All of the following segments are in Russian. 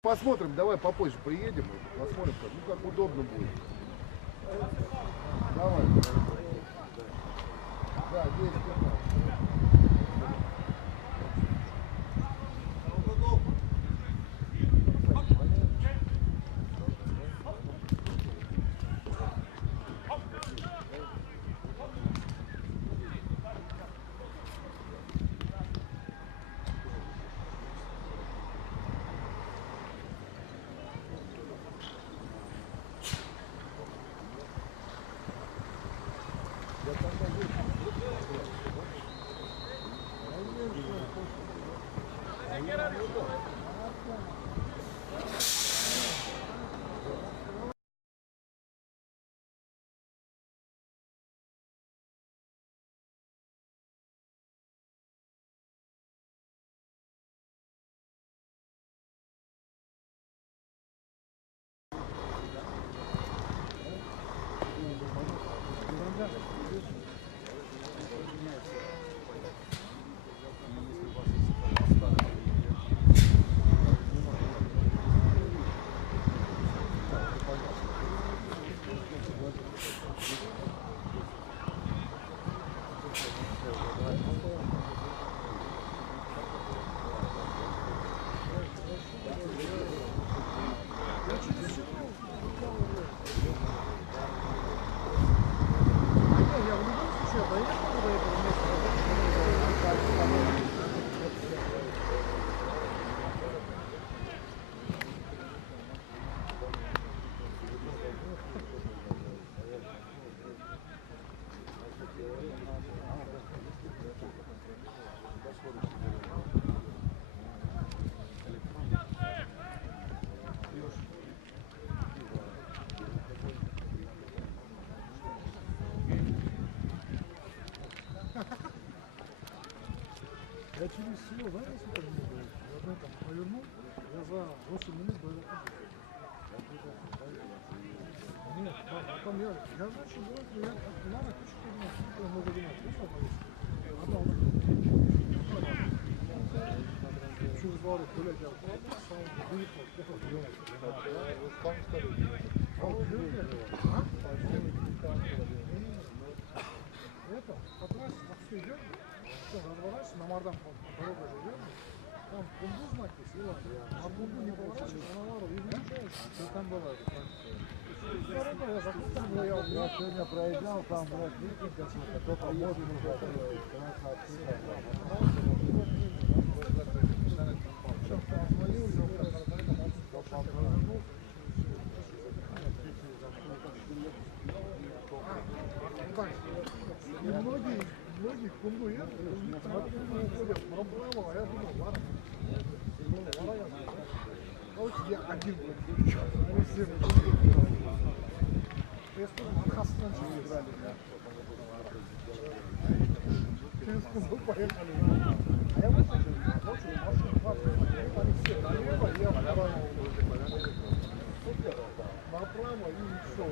Посмотрим, давай попозже приедем, посмотрим, ну как удобно будет. Давай. Да, 10-15. Я через село, знаете, сколько мне было? Я одной там повернул, я за 8 минут до аэропорта. Нет, потом я значит, я надо кучу подумать, я могу думать, вышел повесить. Одна у нас. Через дворы гулять, я сам выехал, ехал делать. Это, по трассе, так все идет, все, разворачивается, на Мардан дорога же идет, там Кунду знак есть, и ладно, а Кунду не поворачиваешь, а на Лару и выезжаешь. Что там было? Дорога, я запутал, я сегодня проезжал, там, блядь, митинг какой-то, кто поможет, закрывает, трасса открыта. И многие Кунду едут, уходят направо, а я думал, ладно. Я один был, они все я скажу, Архасынан играли. Через Кунду поехали. А я выскочил, ночью машин 20, они все налево, я направо. Направо и все.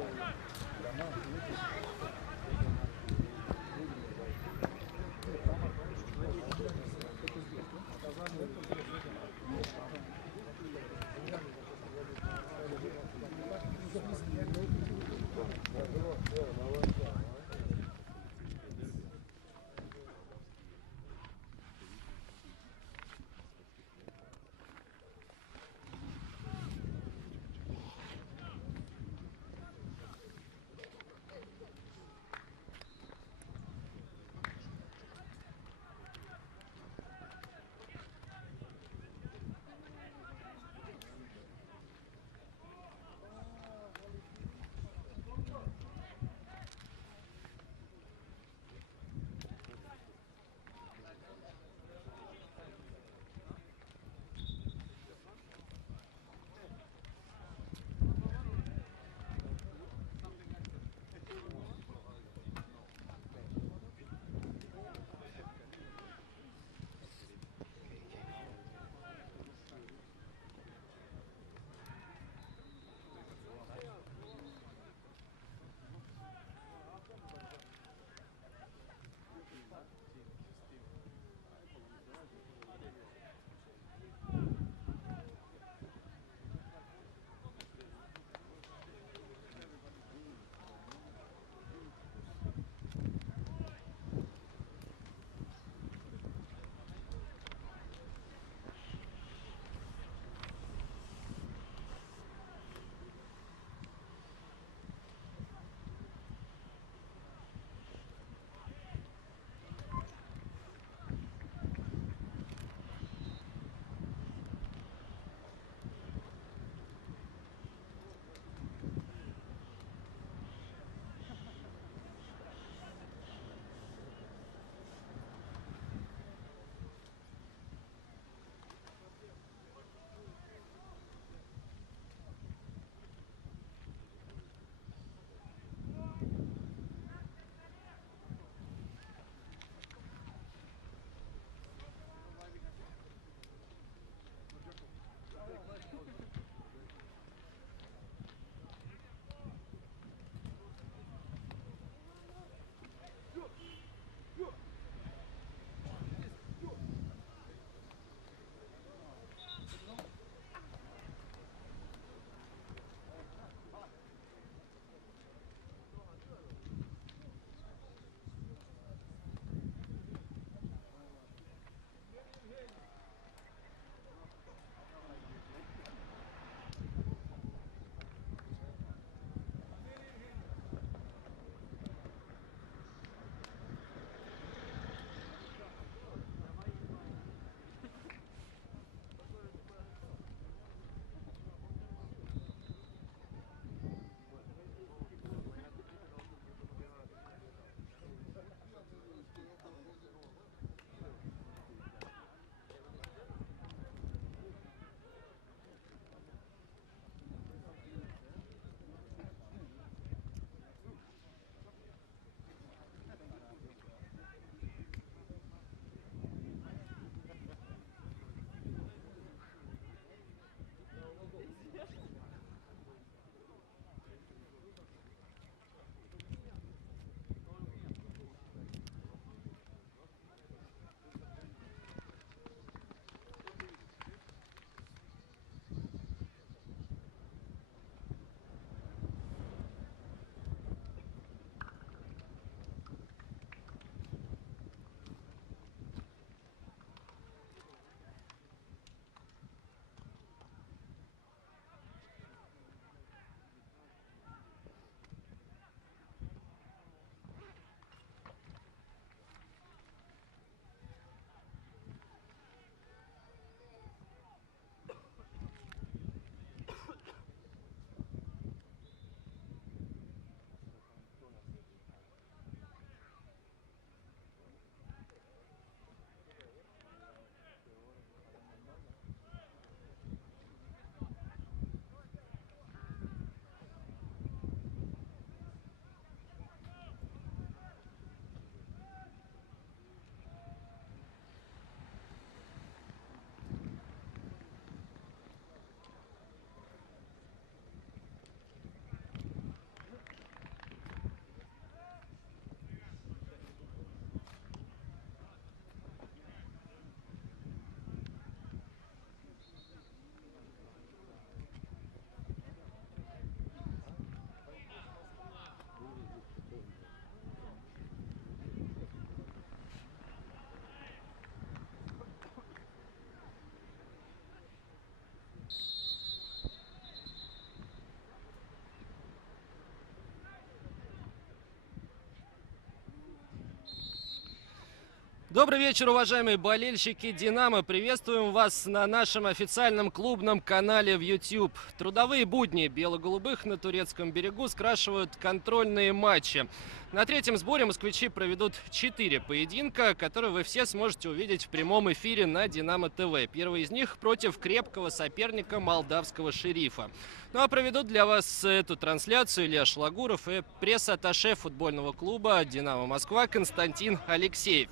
Добрый вечер, уважаемые болельщики «Динамо». Приветствуем вас на нашем официальном клубном канале в YouTube. Трудовые будни бело-голубых на турецком берегу скрашивают контрольные матчи. На третьем сборе москвичи проведут 4 поединка, которые вы все сможете увидеть в прямом эфире на «Динамо ТВ». Первый из них против крепкого соперника молдавского «Шерифа». Ну а проведут для вас эту трансляцию Илья Шлагуров и пресс-атташе футбольного клуба «Динамо Москва» Константин Алексеев.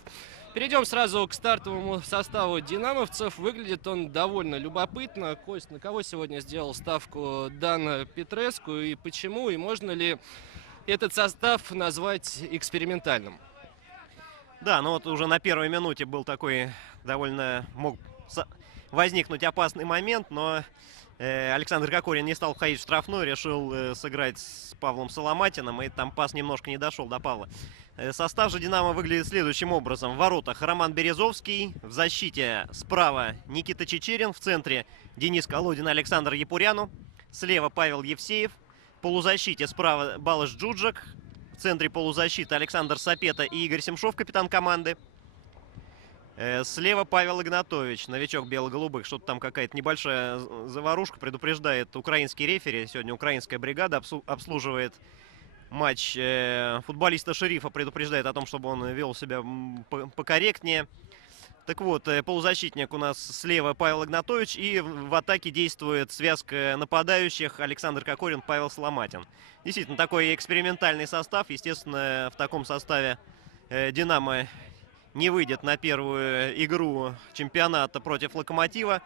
Перейдем сразу к стартовому составу динамовцев. Выглядит он довольно любопытно. Кость, на кого сегодня сделал ставку Дан Петреску и почему? И можно ли этот состав назвать экспериментальным? Да, ну вот уже на первой минуте был такой довольно... мог возникнуть опасный момент, но Александр Кокорин не стал входить в штрафную, решил сыграть с Павлом Соломатиным, и там пас немножко не дошел до Павла. Состав же «Динамо» выглядит следующим образом. В воротах Роман Березовский, в защите справа Никита Чечерин, в центре Денис Колодин, Александр Япуряну, слева Павел Евсеев, в полузащите справа Балыш Джуджак, в центре полузащиты Александр Сапета и Игорь Семшов, капитан команды. Слева Павел Игнатович, новичок бело-голубых. Что-то там какая-то небольшая заварушка, предупреждает украинский рефери. Сегодня украинская бригада обслуживает матч футболиста «Шерифа», предупреждает о том, чтобы он вел себя покорректнее. Так вот, полузащитник у нас слева Павел Игнатович, и в атаке действует связка нападающих Александр Кокорин, Павел Соломатин. Действительно, такой экспериментальный состав. Естественно, в таком составе «Динамо» не выйдет на первую игру чемпионата против «Локомотива».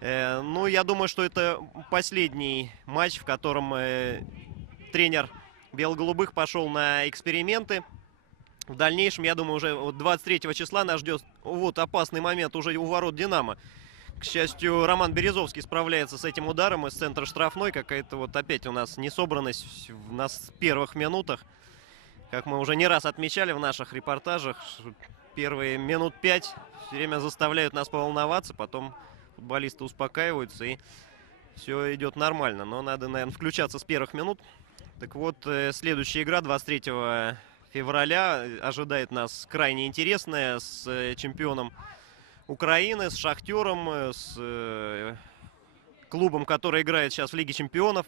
Ну, я думаю, что это последний матч, в котором тренер бело-голубых пошел на эксперименты. В дальнейшем, я думаю, уже 23 числа нас ждет вот опасный момент уже у ворот «Динамо». К счастью, Роман Березовский справляется с этим ударом из центра штрафной. Какая-то вот опять у нас несобранность на первых минутах. Как мы уже не раз отмечали в наших репортажах, первые минут 5 все время заставляют нас поволноваться, потом футболисты успокаиваются и все идет нормально. Но надо, наверное, включаться с первых минут. Так вот, следующая игра 23 февраля ожидает нас крайне интересная, с чемпионом Украины, с «Шахтером», с клубом, который играет сейчас в Лиге чемпионов.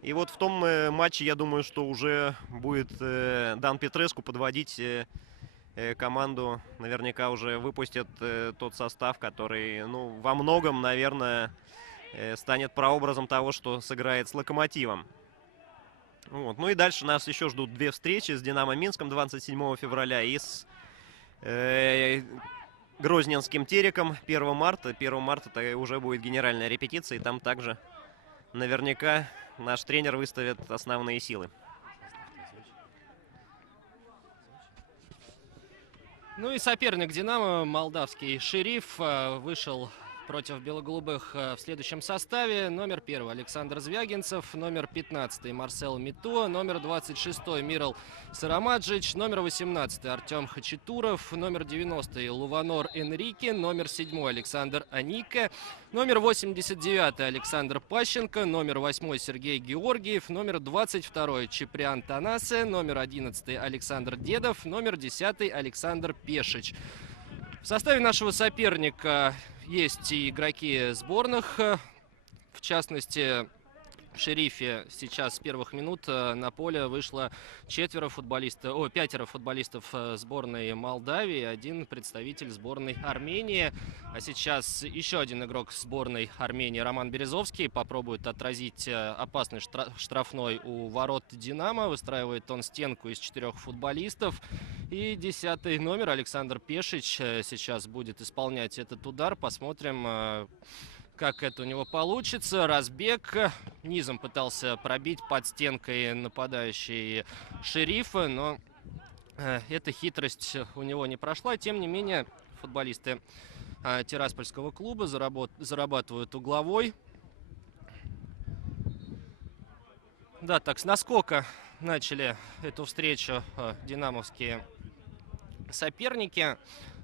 И вот в том матче, я думаю, что уже будет Дан Петреску подводить команду. Наверняка уже выпустят тот состав, который, ну, во многом, наверное, станет прообразом того, что сыграет с «Локомотивом». Вот. Ну и дальше нас еще ждут две встречи с «Динамо» Минском 27 февраля и с Грозненским Тереком 1 марта. 1 марта это уже будет генеральная репетиция, и там также наверняка наш тренер выставит основные силы. Ну и соперник «Динамо», молдавский «Шериф», вышел против бело-голубых в следующем составе. Номер 1 Александр Звягинцев, номер 15 Марсел Мито, номер 26 Мирал Сарамаджич, номер 18 Артем Хачатуров, номер 90 Луванор Энрике, номер 7 Александр Анике, номер 89 Александр Пащенко, номер 8 Сергей Георгиев, номер 22 Чиприан Танасе, номер 11 Александр Дедов, номер 10 Александр Пешич. В составе нашего соперника есть и игроки сборных. В частности, в «Шерифе» сейчас с первых минут на поле вышло 5 футболистов сборной Молдавии, один представитель сборной Армении. А сейчас еще один игрок сборной Армении, Роман Березовский, попробует отразить опасный штрафной у ворот «Динамо». Выстраивает он стенку из 4 футболистов. И 10 номер Александр Пешич сейчас будет исполнять этот удар. Посмотрим, как это у него получится. Разбег. Низом пытался пробить под стенкой нападающий «Шерифа», но эта хитрость у него не прошла. Тем не менее, футболисты Тираспольского клуба зарабатывают угловой. Да, так, с наскока начали эту встречу динамовские соперники.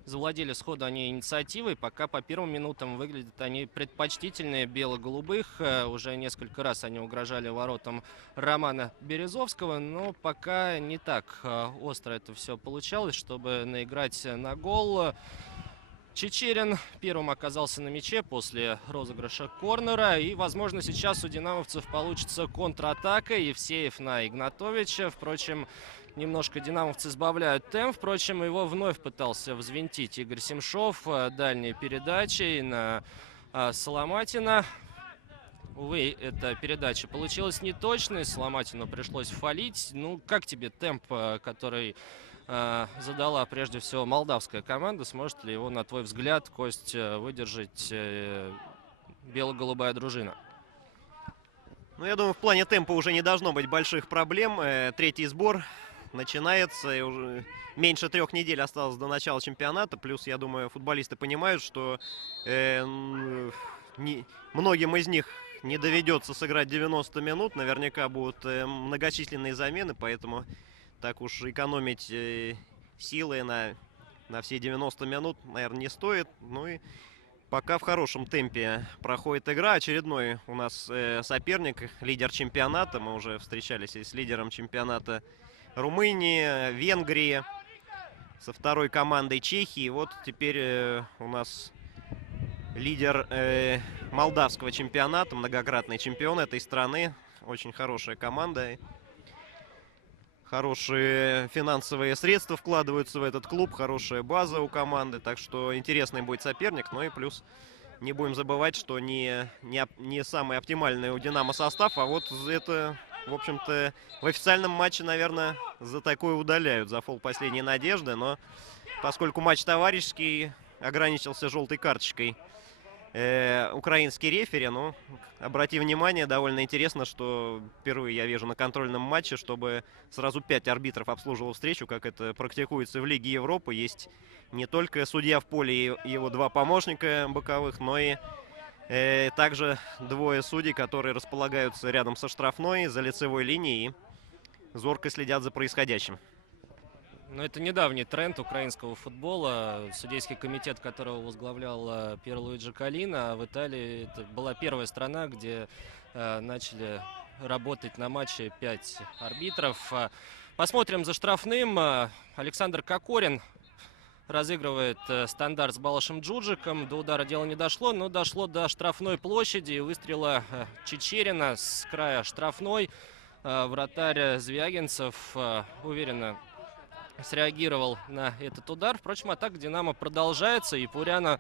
Завладели сходу они инициативой, пока по первым минутам выглядят они предпочтительнее бело-голубых. Уже несколько раз они угрожали воротам Романа Березовского, но пока не так остро это все получалось, чтобы наиграть на гол. Чичерин первым оказался на мяче после розыгрыша корнера. И, возможно, сейчас у динамовцев получится контратака. Евсеев на Игнатовича. Впрочем, немножко динамовцы сбавляют темп. Впрочем, его вновь пытался взвинтить Игорь Семшов дальней передачей на Соломатина. Увы, эта передача получилась неточной. Соломатину пришлось фалить. Ну, как тебе темп, который задала прежде всего молдавская команда? Сможет ли его, на твой взгляд, Кость, выдержать бело-голубая дружина? Ну, я думаю, в плане темпа уже не должно быть больших проблем. Третий сбор начинается, и уже меньше 3 недель осталось до начала чемпионата. Плюс, я думаю, футболисты понимают, что многим из них не доведется сыграть 90 минут. Наверняка будут многочисленные замены, поэтому так уж экономить силы на все 90 минут, наверное, не стоит. Ну и пока в хорошем темпе проходит игра. Очередной у нас соперник, лидер чемпионата. Мы уже встречались и с лидером чемпионата Румынии, Венгрии, со второй командой Чехии. Вот теперь у нас лидер молдавского чемпионата, многократный чемпион этой страны. Очень хорошая команда. Хорошие финансовые средства вкладываются в этот клуб, хорошая база у команды. Так что интересный будет соперник. Ну и плюс не будем забывать, что не самый оптимальный у «Динамо» состав. А вот это, в общем-то, в официальном матче, наверное, за такое удаляют, за фол последней надежды. Но поскольку матч товарищеский, ограничился желтой карточкой украинский рефери. Ну, обрати внимание, довольно интересно, что впервые я вижу на контрольном матче, чтобы сразу 5 арбитров обслуживал встречу, как это практикуется в Лиге Европы. Есть не только судья в поле и его 2 помощника боковых, но и также 2 судей, которые располагаются рядом со штрафной, за лицевой линией и зорко следят за происходящим. Но это недавний тренд украинского футбола, судейский комитет которого возглавлял Пьер Луиджи Калина. А в Италии это была первая страна, где начали работать на матче 5 арбитров. Посмотрим за штрафным. Александр Кокорин разыгрывает стандарт с Балашем Джуджиком. До удара дело не дошло, но дошло до штрафной площади и выстрела Чичерина с края штрафной. Вратарь Звягинцев уверенно среагировал на этот удар. Впрочем, атака «Динамо» продолжается. И Пуряна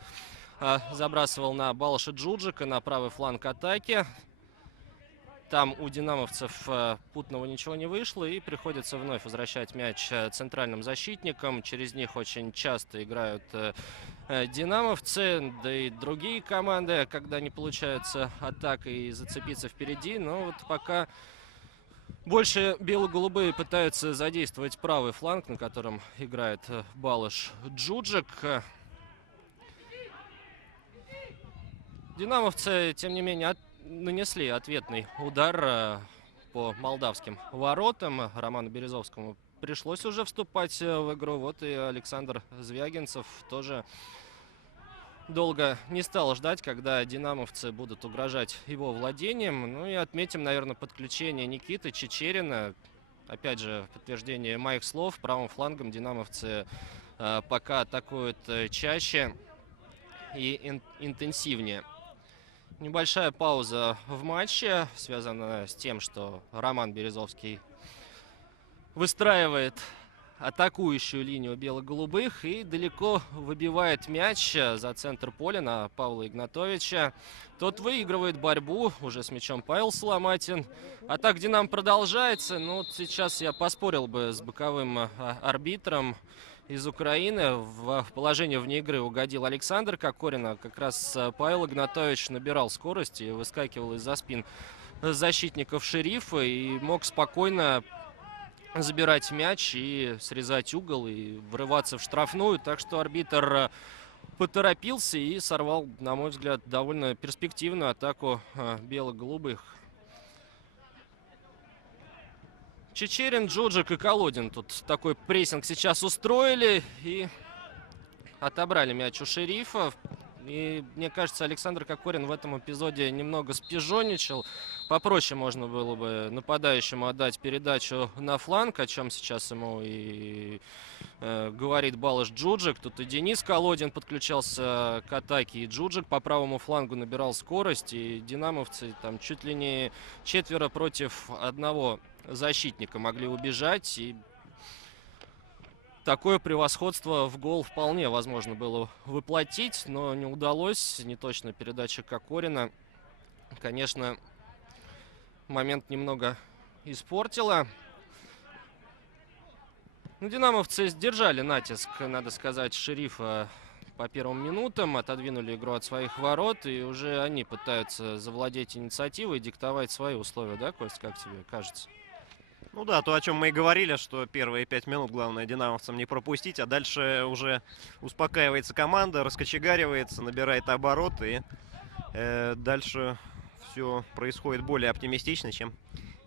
забрасывал на Балаша Джуджика на правый фланг атаки. Там у динамовцев путного ничего не вышло, и приходится вновь возвращать мяч центральным защитникам. Через них очень часто играют динамовцы, да и другие команды, когда не получается атакой зацепиться впереди. Но вот пока больше бело-голубые пытаются задействовать правый фланг, на котором играет Балаш Джуджик. Динамовцы, тем не менее, нанесли ответный удар по молдавским воротам. Роману Березовскому пришлось уже вступать в игру. Вот и Александр Звягинцев тоже долго не стал ждать, когда динамовцы будут угрожать его владением. Ну и отметим, наверное, подключение Никиты Чичерина. Опять же, в подтверждение моих слов, правым флангом динамовцы пока атакуют чаще и интенсивнее. Небольшая пауза в матче, связана с тем, что Роман Березовский выстраивает атакующую линию бело-голубых и далеко выбивает мяч за центр поля на Павла Игнатовича. Тот выигрывает борьбу, уже с мячом Павел Соломатин. Атака «Динамо» продолжается, но вот сейчас я поспорил бы с боковым арбитром из Украины. В положение вне игры угодил Александр Кокорин. Как раз Павел Игнатович набирал скорость и выскакивал из-за спин защитников «Шерифа» и мог спокойно забирать мяч и срезать угол и врываться в штрафную. Так что арбитр поторопился и сорвал, на мой взгляд, довольно перспективную атаку бело-голубых. Чичерин, Джуджик и Колодин тут такой прессинг сейчас устроили. И отобрали мяч у Шерифа. И мне кажется, Александр Кокорин в этом эпизоде немного спижонничал. Попроще можно было бы нападающему отдать передачу на фланг, о чем сейчас ему и говорит Балыш Джуджик. Тут и Денис Колодин подключался к атаке, и Джуджик по правому флангу набирал скорость, и динамовцы там чуть ли не 4 против 1 защитника могли убежать, и такое превосходство в гол вполне возможно было воплотить, но не удалось. Неточная передача Кокорина, конечно, момент немного испортила. Ну, динамовцы сдержали натиск, надо сказать, Шерифа по первым минутам, отодвинули игру от своих ворот, и уже они пытаются завладеть инициативой и диктовать свои условия, да, Кость, как тебе кажется? Ну да, то, о чем мы и говорили, что первые 5 минут главное динамовцам не пропустить, а дальше уже успокаивается команда, раскочегаривается, набирает обороты, и дальше все происходит более оптимистично, чем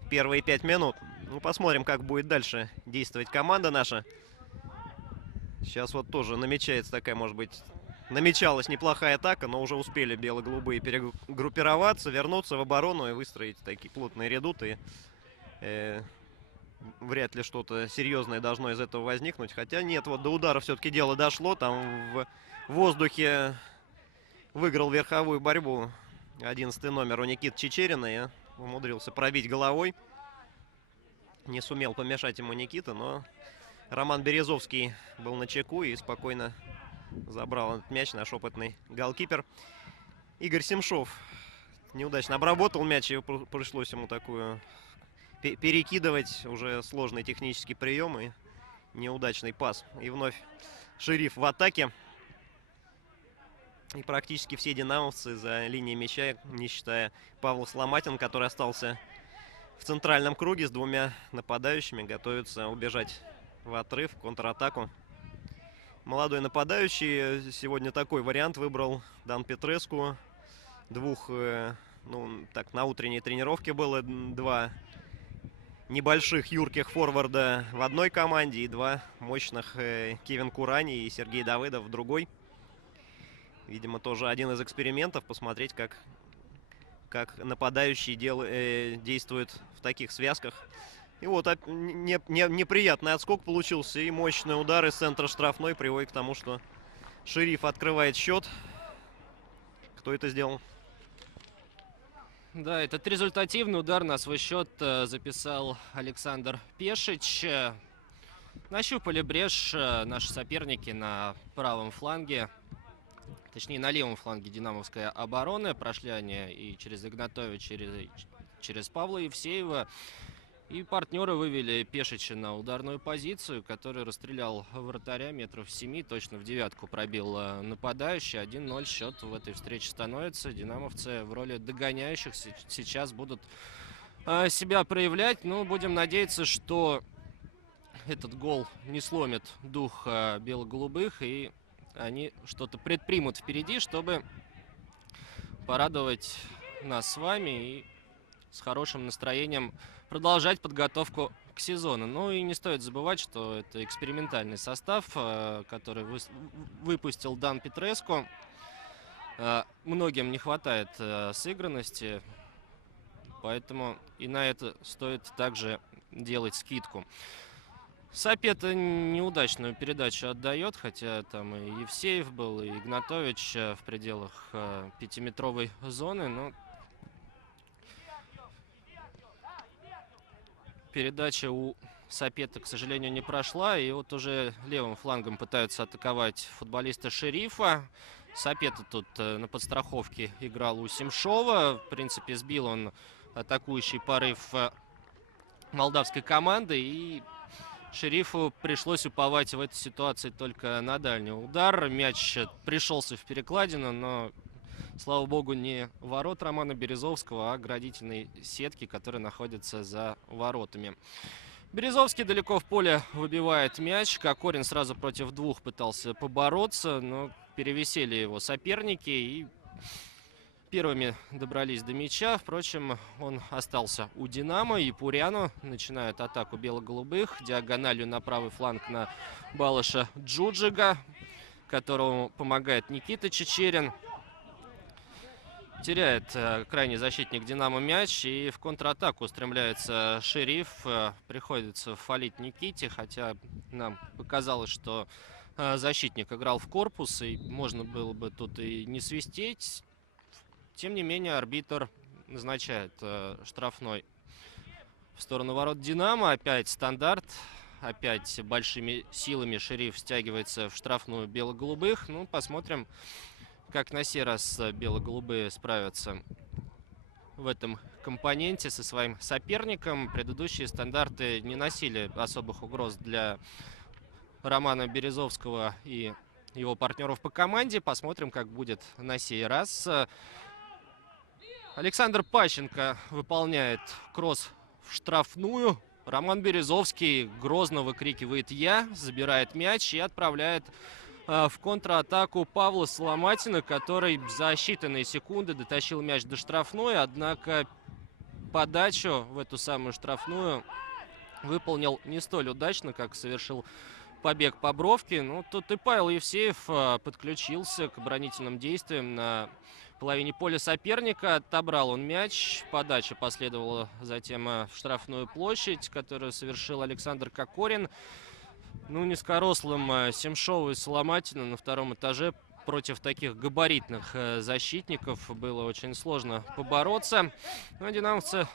первые 5 минут. Ну, посмотрим, как будет дальше действовать команда наша. Сейчас вот тоже намечается такая, может быть, намечалась неплохая атака, но уже успели бело-голубые перегруппироваться, вернуться в оборону и выстроить такие плотные редуты. Вряд ли что-то серьезное должно из этого возникнуть. Хотя нет, вот до удара все-таки дело дошло. Там в воздухе выиграл верховую борьбу 11-й номер у Никиты Чечерина. И умудрился пробить головой. Не сумел помешать ему Никита, но Роман Березовский был на чеку и спокойно забрал этот мяч, наш опытный голкипер. Игорь Семшов неудачно обработал мяч, и пришлось ему такую перекидывать, уже сложный технический прием и неудачный пас. И вновь Шериф в атаке. И практически все динамовцы за линией мяча, не считая Павла Сломатина, который остался в центральном круге с 2 нападающими, готовятся убежать в отрыв, в контратаку. Молодой нападающий сегодня такой вариант выбрал Дан Петреску. Ну, так, на утренней тренировке было 2 небольших юрких форварда в одной команде и 2 мощных Кевин Курани и Сергей Давыдов в другой. Видимо, тоже один из экспериментов, посмотреть, как нападающий действует в таких связках. И вот неприятный отскок получился, и мощный удар из центра штрафной приводит к тому, что Шериф открывает счет. Кто это сделал? Да, этот результативный удар на свой счет записал Александр Пешич. Нащупали брешь наши соперники на правом фланге. Точнее, на левом фланге динамовской обороны. Прошли они и через Игнатовича, и через Павла Евсеева. И партнеры вывели Пешича на ударную позицию, который расстрелял вратаря метров 7, точно в девятку пробил нападающий. 1-0 счет в этой встрече становится. Динамовцы в роли догоняющих сейчас будут себя проявлять. Но будем надеяться, что этот гол не сломит дух бело-голубых, и они что-то предпримут впереди, чтобы порадовать нас с вами и с хорошим настроением продолжать подготовку к сезону. Ну и не стоит забывать, что это экспериментальный состав, который выпустил Дан Петреску. Многим не хватает сыгранности, поэтому и на это стоит также делать скидку. Сапет неудачную передачу отдает, хотя там и Евсеев был, и Игнатович в пределах 5-метровой зоны, но передача у Сапета, к сожалению, не прошла. И вот уже левым флангом пытаются атаковать футболисты Шерифа. Сапета тут на подстраховке играл у Семшова. В принципе, сбил он атакующий порыв молдавской команды. И Шерифу пришлось уповать в этой ситуации только на дальний удар. Мяч пришелся в перекладину, но, слава богу, не ворот Романа Березовского, а оградительной сетки, которая находится за воротами. Березовский далеко в поле выбивает мяч. Кокорин сразу против 2 пытался побороться, но перевесили его соперники и первыми добрались до мяча. Впрочем, он остался у «Динамо». И Пуряну начинают атаку бело-голубых. Диагональю на правый фланг на Балыша Джуджига. которому помогает Никита Чечерин. Теряет крайний защитник «Динамо» мяч, и в контратаку устремляется Шериф. Приходится фалить Никите, хотя нам показалось, что защитник играл в корпус, и можно было бы тут и не свистеть. Тем не менее, арбитр назначает штрафной в сторону ворот «Динамо». Опять стандарт. Опять большими силами Шериф стягивается в штрафную бело-голубых. Ну, посмотрим, как на сей раз бело-голубые справятся в этом компоненте со своим соперником. Предыдущие стандарты не носили особых угроз для Романа Березовского и его партнеров по команде. Посмотрим, как будет на сей раз. Александр Пащенко выполняет кросс в штрафную. Роман Березовский грозно выкрикивает «Я!», забирает мяч и отправляет в контратаку Павла Соломатина, который за считанные секунды дотащил мяч до штрафной, однако подачу в эту самую штрафную выполнил не столь удачно, как совершил побег по бровке. Ну, тут и Павел Евсеев подключился к оборонительным действиям на половине поля соперника. Отобрал он мяч. Подача последовала затем в штрафную площадь, которую совершил Александр Кокорин. Ну, низкорослым Семшову и Соломатину на втором этаже против таких габаритных защитников было очень сложно побороться. Но динамовцы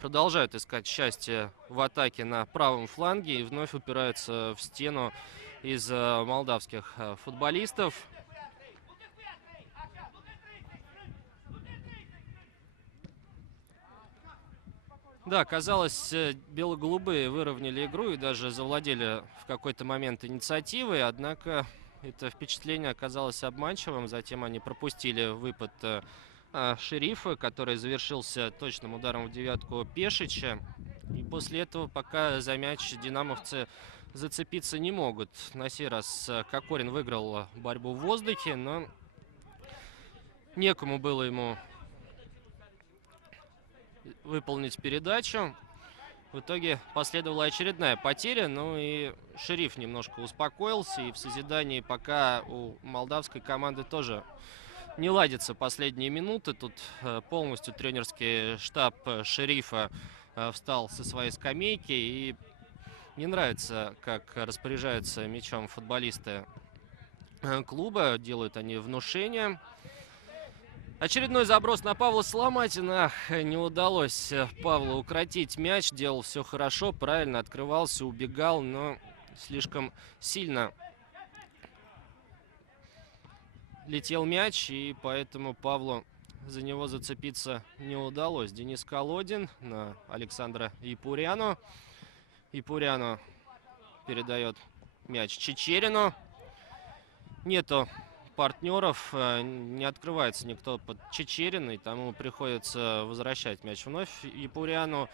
продолжают искать счастье в атаке на правом фланге и вновь упираются в стену из молдавских футболистов. Да, казалось, бело-голубые выровняли игру и даже завладели в какой-то момент инициативой, однако это впечатление оказалось обманчивым. Затем они пропустили выпад Шерифа, который завершился точным ударом в девятку Пешича. И после этого пока за мяч динамовцы зацепиться не могут. На сей раз Кокорин выиграл борьбу в воздухе, но некому было ему выполнить передачу. В итоге последовала очередная потеря, ну и Шериф немножко успокоился, и в созидании пока у молдавской команды тоже не ладится последние минуты. Тут полностью тренерский штаб Шерифа встал со своей скамейки, и не нравится, как распоряжаются мячом футболисты клуба, делают они внушения. Очередной заброс на Павла Соломатина. Не удалось Павлу укротить мяч. Делал все хорошо, правильно открывался, убегал, но слишком сильно летел мяч, и поэтому Павлу за него зацепиться не удалось. Денис Колодин на Александра Ипуряну. Ипуряну передает мяч Чечерину. Нету партнеров, не открывается никто под Чечерина, и тому приходится возвращать мяч вновь Ипуряну.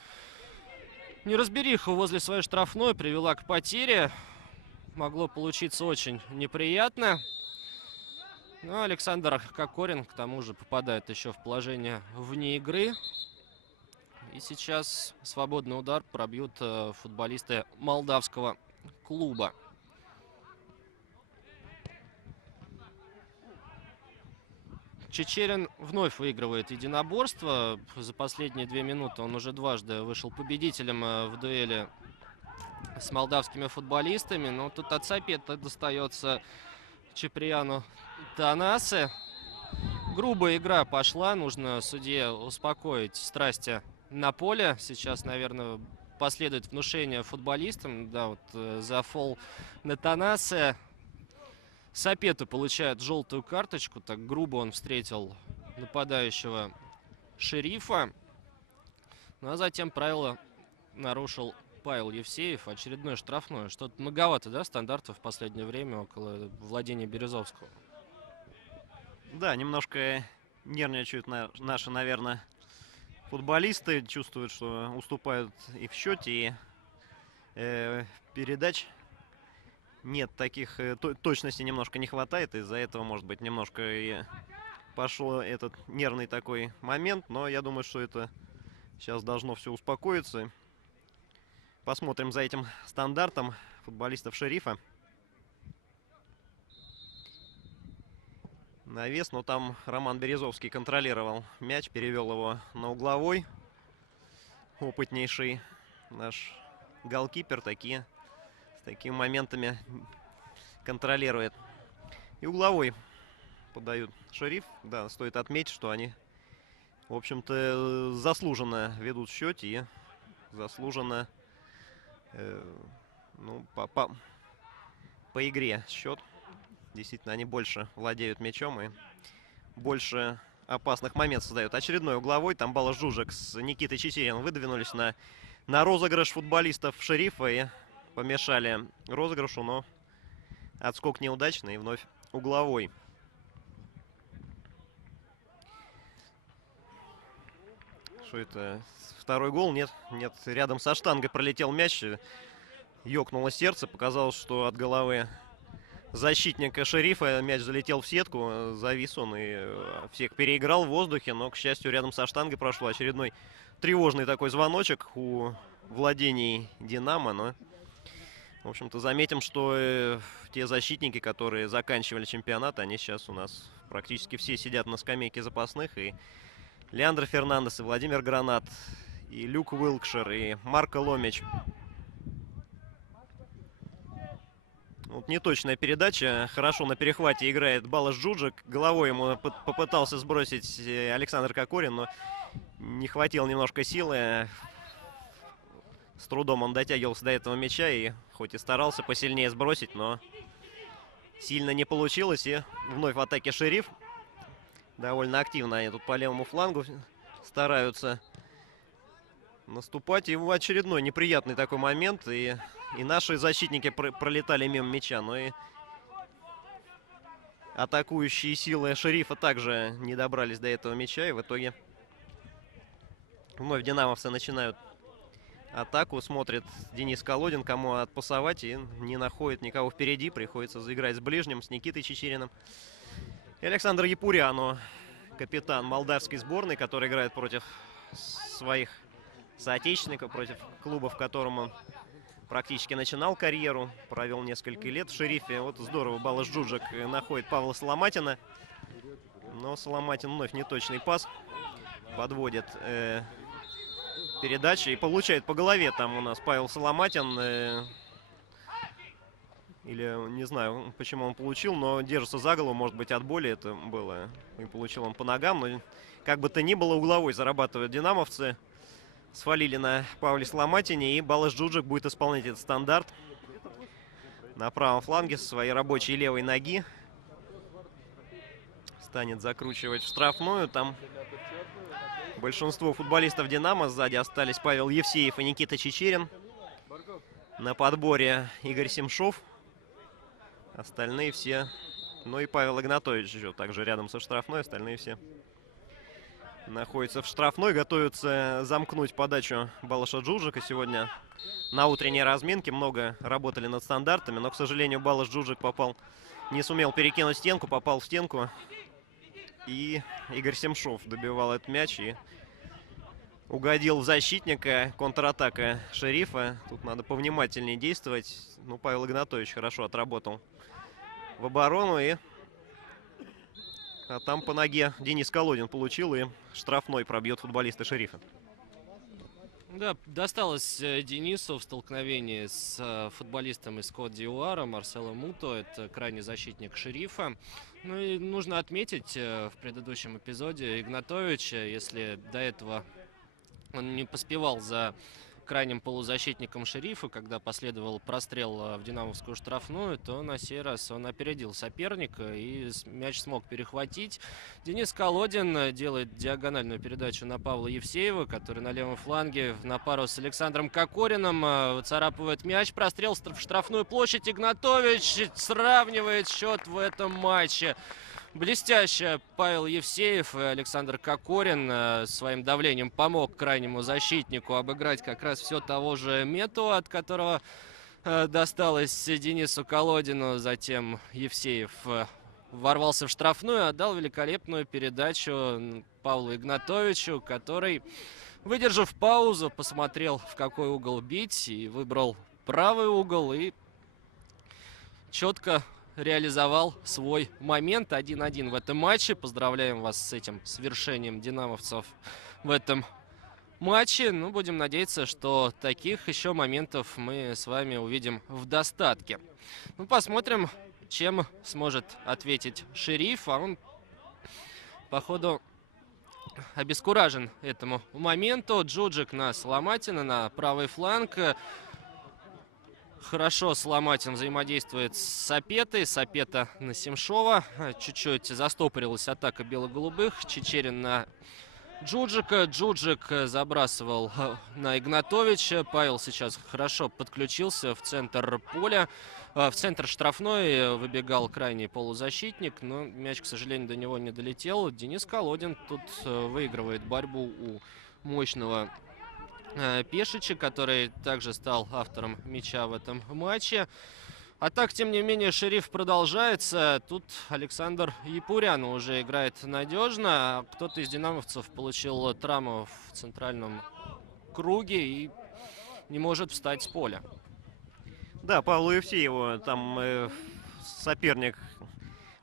Неразбериха возле своей штрафной привела к потере. Могло получиться очень неприятно. Но Александр Кокорин к тому же попадает еще в положение вне игры. И сейчас свободный удар пробьют футболисты молдавского клуба. Чечерин вновь выигрывает единоборство. За последние 2 минуты он уже дважды вышел победителем в дуэли с молдавскими футболистами. Но тут от сапета достается Чеприяну Танасе. Грубая игра пошла. Нужно судье успокоить страсти на поле. Сейчас, наверное, последует внушение футболистам. Да, вот за фол на Танасе. Сапету получает желтую карточку. Так грубо он встретил нападающего Шерифа. Ну а затем правило нарушил Павел Евсеев. Очередной штрафной. Что-то многовато, да, стандартов в последнее время около владения Березовского. Да, немножко нервничают наши, наверное, футболисты. Чувствуют, что уступают и в счете, и передач. Нет, таких точности немножко не хватает. Из-за этого, может быть, немножко и пошел этот нервный такой момент. Но я думаю, что это сейчас должно все успокоиться. Посмотрим за этим стандартом футболистов Шерифа. навес, но там Роман Березовский контролировал мяч, перевел его на угловой. Опытнейший наш голкипер с такими моментами контролирует. И угловой подают Шериф. Да, стоит отметить, что они, в общем-то, заслуженно ведут в счете и заслуженно по игре счет. Действительно, они больше владеют мячом и больше опасных моментов создают. Очередной угловой. Там Балаш Джуджик с Никитой Чечериным выдвинулись на розыгрыш футболистов Шерифа и помешали розыгрышу, но отскок неудачный и вновь угловой. Что это? Второй гол? Нет, рядом со штангой пролетел мяч. Ёкнуло сердце. Показалось, что от головы защитника Шерифа мяч залетел в сетку. Завис он и всех переиграл в воздухе. Но, к счастью, рядом со штангой прошел очередной тревожный такой звоночек у владений «Динамо». Но, в общем-то, заметим, что те защитники, которые заканчивали чемпионат, они сейчас у нас практически все сидят на скамейке запасных. И Леандро Фернандес, и Владимир Гранат, и Люк Уилкшир, и Марко Ломич. Вот неточная передача. Хорошо на перехвате играет Балаш Джуджик. Головой ему попытался сбросить Александр Кокорин, но не хватило немножко силы. С трудом он дотягивался до этого мяча и хоть и старался посильнее сбросить, но сильно не получилось. И вновь в атаке Шериф. Довольно активно они тут по левому флангу стараются наступать. И в очередной неприятный такой момент. И наши защитники пролетали мимо мяча. Но и атакующие силы Шерифа также не добрались до этого мяча. И в итоге вновь динамовцы начинают атаку. Смотрит Денис Колодин, кому отпасовать. И не находит никого впереди. Приходится заиграть с ближним, с Никитой Чечериным. И Александр Япуряну, капитан молдавской сборной, который играет против своих соотечественников, против клуба, в котором он практически начинал карьеру, провел несколько лет в Шерифе. Вот здорово Балаш Джуджик находит Павла Соломатина, но Соломатин вновь неточный пас, подводит передачу и получает по голове там у нас Павел Соломатин. Или не знаю, почему он получил, но держится за голову, может быть, от боли это было. И получил он по ногам, но как бы то ни было, угловой зарабатывают динамовцы. Свалили на Павле Соломатине, и Балаш Джуджик будет исполнять этот стандарт на правом фланге со своей рабочей левой ноги. Станет закручивать в штрафную. Там большинство футболистов «Динамо». Сзади остались Павел Евсеев и Никита Чечерин. На подборе Игорь Семшов. Остальные все, ну и Павел Игнатович еще также рядом со штрафной. Остальные все находятся в штрафной, готовятся замкнуть подачу Балаша Джуджика. Сегодня на утренней разминке много работали над стандартами, но, к сожалению, Балаш Джуджик не сумел перекинуть стенку, попал в стенку. И Игорь Семшов добивал этот мяч и угодил в защитника. Контратака Шерифа. Тут надо повнимательнее действовать. Ну, Павел Игнатович хорошо отработал в оборону. А там по ноге Денис Колодин получил, и штрафной пробьет футболиста Шерифа. Да, досталось Денису в столкновении с футболистом из Кот-д'Ивуара Марселом Муто. Это крайний защитник Шерифа. Ну и нужно отметить в предыдущем эпизоде Игнатовича, если до этого он не поспевал за крайним полузащитником Шерифа, когда последовал прострел в динамовскую штрафную, то на сей раз он опередил соперника и мяч смог перехватить. Денис Колодин делает диагональную передачу на Павла Евсеева, который на левом фланге на пару с Александром Кокориным выцарапывает мяч. Прострел в штрафную площадь. Игнатович сравнивает счет в этом матче. Блестяще Павел Евсеев и Александр Кокорин своим давлением помог крайнему защитнику обыграть как раз все того же Мету, от которого досталось Денису Колодину. Затем Евсеев ворвался в штрафную, отдал великолепную передачу Павлу Игнатовичу, который, выдержав паузу, посмотрел, в какой угол бить, и выбрал правый угол и четко реализовал свой момент. 1-1 в этом матче. Поздравляем вас с этим свершением динамовцев в этом матче. Ну, будем надеяться, что таких еще моментов мы с вами увидим в достатке. Ну, посмотрим, чем сможет ответить Шериф. А он, походу, обескуражен этому моменту. Джуджик на Соломатина на правый фланг. Хорошо Соломатин взаимодействует с Сапетой. Сапета на Семшова. Чуть-чуть застопорилась атака бело-голубых. Чичерин на Джуджика. Джуджик забрасывал на Игнатовича. Павел сейчас хорошо подключился в центр поля. В центр штрафной выбегал крайний полузащитник, но мяч, к сожалению, до него не долетел. Денис Колодин тут выигрывает борьбу у мощного Пешича, который также стал автором мяча в этом матче. А так, тем не менее, Шериф продолжается. Тут Александр Япурян уже играет надежно. А кто-то из динамовцев получил травму в центральном круге и не может встать с поля. Да, Павлу Евсееву там соперник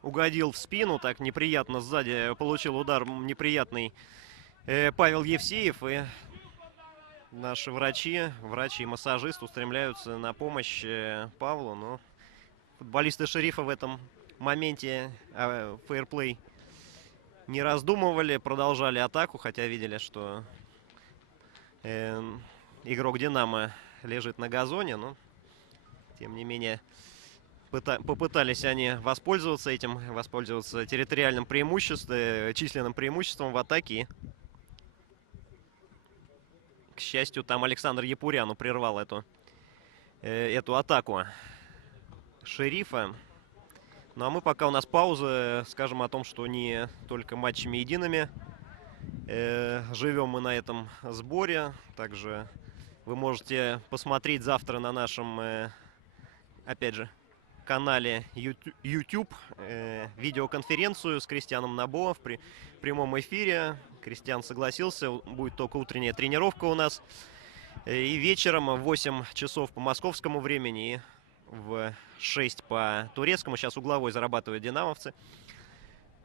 угодил в спину, так неприятно сзади получил удар неприятный Павел Евсеев. И наши врачи и массажист устремляются на помощь Павлу. Но футболисты Шерифа в этом моменте фейерплей не раздумывали, продолжали атаку, хотя видели, что игрок Динамо лежит на газоне, но тем не менее попытались они воспользоваться этим, воспользоваться территориальным преимуществом, численным преимуществом в атаке. К счастью, там Александр Япурян прервал эту атаку Шерифа. Ну а мы, пока у нас пауза, скажем о том, что не только матчами едиными живем мы на этом сборе. Также вы можете посмотреть завтра на нашем, опять же, канале YouTube видеоконференцию с Кристианом Набо в прямом эфире. Кристиан согласился, будет только утренняя тренировка у нас. И вечером в 8 часов по московскому времени и в 6 по турецкому. Сейчас угловой зарабатывают динамовцы.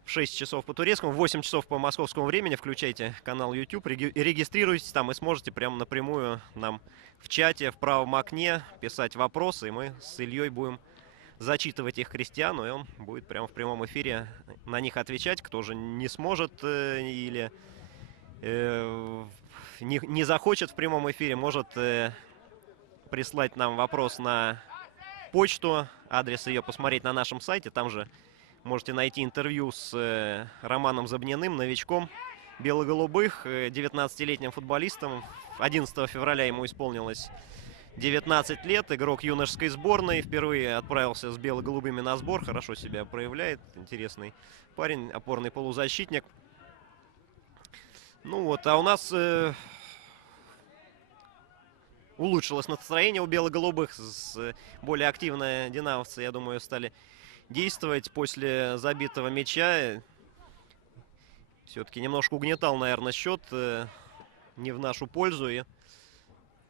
В 6 часов по турецкому, в 8 часов по московскому времени включайте канал YouTube, регистрируйтесь там и сможете прямо напрямую нам в чате, в правом окне писать вопросы. И мы с Ильей будем зачитывать их Кристиану, и он будет прямо в прямом эфире на них отвечать. Кто же не сможет или не захочет в прямом эфире, может прислать нам вопрос на почту. Адрес ее посмотреть на нашем сайте. Там же можете найти интервью с Романом Забняным, новичком бело-голубых, 19-летним футболистом. 11 февраля ему исполнилось 19 лет, игрок юношеской сборной, впервые отправился с бело-голубыми на сбор, хорошо себя проявляет, интересный парень, опорный полузащитник. Ну вот, а у нас улучшилось настроение у бело-голубых, более активные динамовцы, я думаю, стали действовать после забитого мяча. Все-таки немножко угнетал, наверное, счет не в нашу пользу, и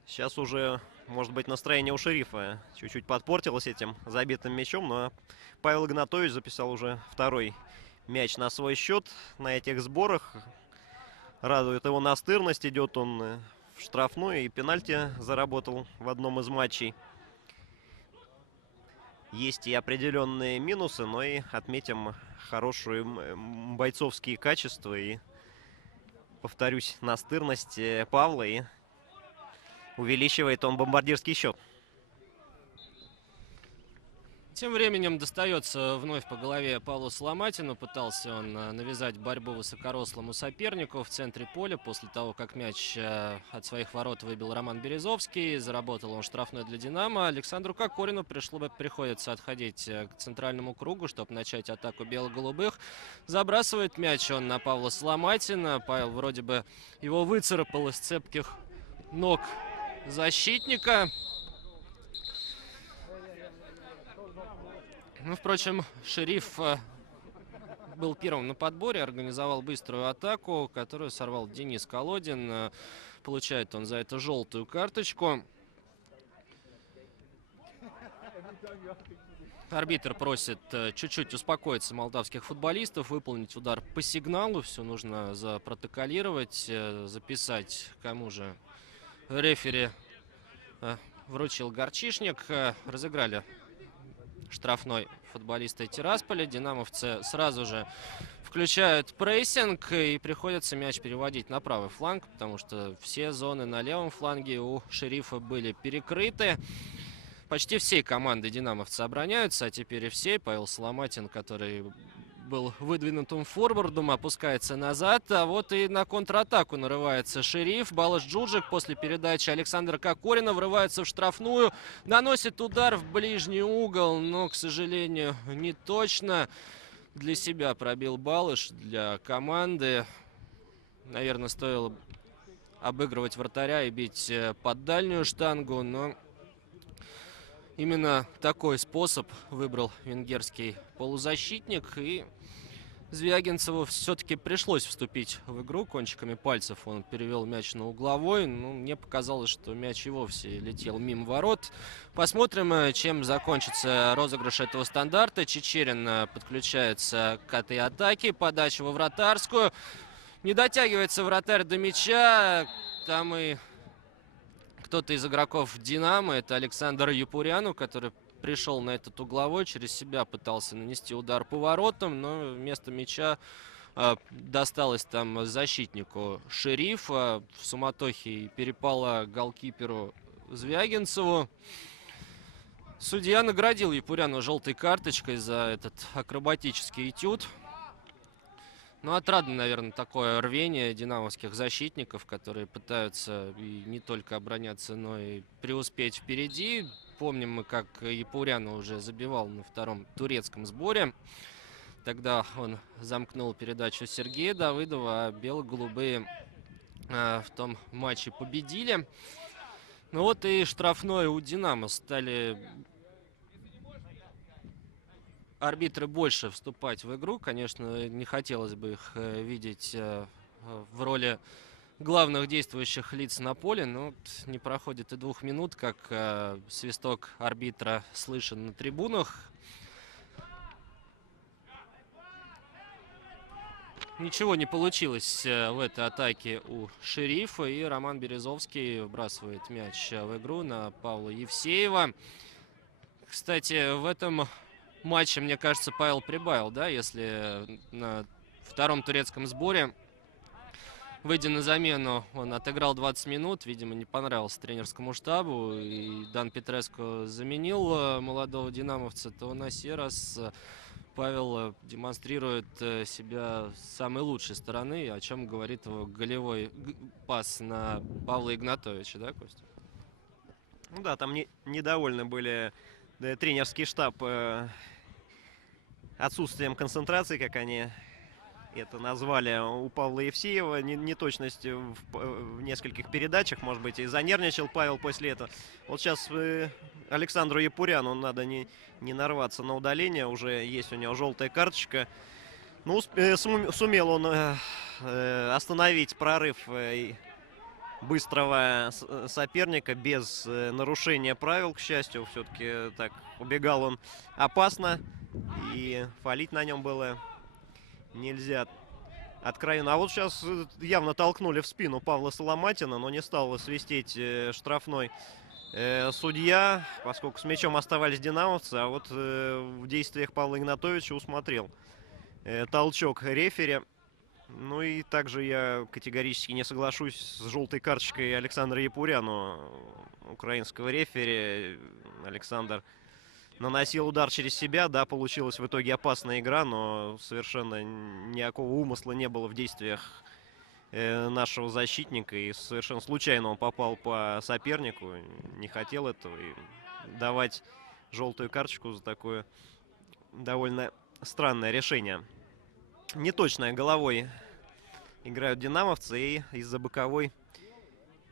сейчас уже, может быть, настроение у Шерифа чуть-чуть подпортилось этим забитым мячом, но Павел Игнатович записал уже второй мяч на свой счет на этих сборах. Радует его настырность, идет он в штрафную и пенальти заработал в одном из матчей. Есть и определенные минусы, но и отметим хорошие бойцовские качества и, повторюсь, настырность Павла, и увеличивает он бомбардирский счет. Тем временем достается вновь по голове Павлу Соломатину. Пытался он навязать борьбу высокорослому сопернику в центре поля. После того, как мяч от своих ворот выбил Роман Березовский, заработал он штрафной для «Динамо». Александру Кокорину приходится отходить к центральному кругу, чтобы начать атаку бело-голубых. Забрасывает мяч он на Павла Соломатина. Павел вроде бы его выцарапал из цепких ног защитника. Ну, впрочем, Шериф был первым на подборе, организовал быструю атаку, которую сорвал Денис Колодин. Получает он за это желтую карточку. арбитр просит чуть-чуть успокоиться молдавских футболистов, выполнить удар по сигналу. Все нужно запротоколировать, записать, кому же рефери вручил горчишник. Разыграли штрафной футболисты Тирасполя. Динамовцы сразу же включают прессинг и приходится мяч переводить на правый фланг, потому что все зоны на левом фланге у Шерифа были перекрыты. Почти всей команды динамовцы обороняются, а теперь и все. Павел Соломатин, который был выдвинутым форвардом, опускается назад. А вот и на контратаку нарывается Шериф. Балаш Джуджик после передачи Александра Кокорина врывается в штрафную. Наносит удар в ближний угол, но, к сожалению, не точно. Для себя пробил Балаш, для команды. Наверное, стоило обыгрывать вратаря и бить под дальнюю штангу, но именно такой способ выбрал венгерский полузащитник, и Звягинцеву все-таки пришлось вступить в игру. Кончиками пальцев он перевел мяч на угловой. Ну, мне показалось, что мяч и вовсе летел мимо ворот. Посмотрим, чем закончится розыгрыш этого стандарта. Чечерин подключается к этой атаке. Подача во вратарскую. Не дотягивается вратарь до мяча. Там и кто-то из игроков «Динамо». Это Александр Япуряну, который пришел на этот угловой, через себя пытался нанести удар по воротам, но вместо мяча досталось там защитнику Шерифа. В суматохе перепало голкиперу Звягинцеву. Судья наградил Япуряну желтой карточкой за этот акробатический этюд. Ну, отрадно, наверное, такое рвение динамовских защитников, которые пытаются и не только обороняться, но и преуспеть впереди. Помним мы, как Япуряну уже забивал на втором турецком сборе. Тогда он замкнул передачу Сергея Давыдова, а бело-голубые в том матче победили. Ну вот и штрафной у «Динамо» стали арбитры больше вступать в игру. Конечно, не хотелось бы их видеть в роли главных действующих лиц на поле, но не проходит и 2 минут, как свисток арбитра слышен на трибунах. Ничего не получилось в этой атаке у Шерифа, и Роман Березовский вбрасывает мяч в игру на Павла Евсеева. Кстати, в этом матче, мне кажется, Павел прибавил, да, если на втором турецком сборе, выйдя на замену, он отыграл 20 минут, видимо, не понравился тренерскому штабу, и Дан Петреско заменил молодого динамовца, то на сей раз Павел демонстрирует себя с самой лучшей стороны, о чем говорит его голевой пас на Павла Игнатовича, да, Костя? Ну да, там недовольны были тренерский штаб отсутствием концентрации, как они это назвали, у Павла Евсеева. Неточность в нескольких передачах, может быть, и занервничал Павел после этого. Вот сейчас Александру Япуряну надо не нарваться на удаление, уже есть у него желтая карточка. Ну, сумел он остановить прорыв быстрого соперника без нарушения правил, к счастью. Все-таки так убегал он опасно, и фалить на нем было нельзя откровенно. А вот сейчас явно толкнули в спину Павла Соломатина, но не стал свистеть штрафной судья, поскольку с мячом оставались динамовцы, а вот в действиях Павла Игнатовича усмотрел толчок рефери. Ну и также я категорически не соглашусь с желтой карточкой Александра Япуряну, украинского рефери. Александр наносил удар через себя, да, получилась в итоге опасная игра, но совершенно никакого умысла не было в действиях нашего защитника, и совершенно случайно он попал по сопернику, не хотел этого, и давать желтую карточку за такое довольно странное решение. Неточно головой играют динамовцы, и из-за боковой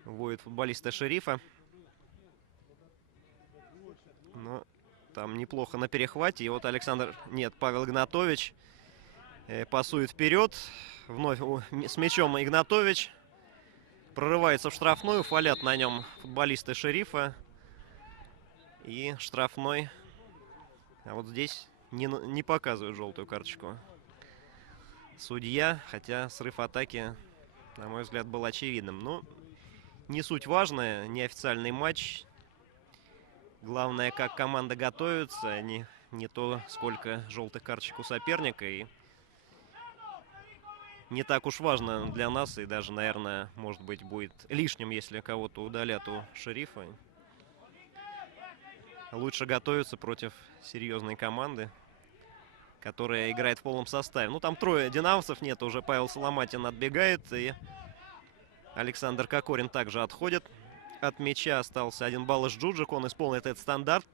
воют футболисты Шерифа. Но там неплохо на перехвате. И вот Павел Игнатович пасует вперед. Вновь с мячом Игнатович. Прорывается в штрафную. Фалят на нем футболисты Шерифа. И штрафной А вот здесь не показывают желтую карточку судья, хотя срыв атаки, на мой взгляд, был очевидным. Но не суть важная, неофициальный матч. Главное, как команда готовится, а не то, сколько желтых карточек у соперника. И не так уж важно для нас, и даже, наверное, может быть, будет лишним, если кого-то удалят у Шерифа. Лучше готовиться против серьезной команды, которая играет в полном составе. Ну, там трое динамовцев нет, уже Павел Соломатин отбегает, и Александр Кокорин также отходит от мяча. Остался один Балыш Джуджик, он исполнит этот стандарт.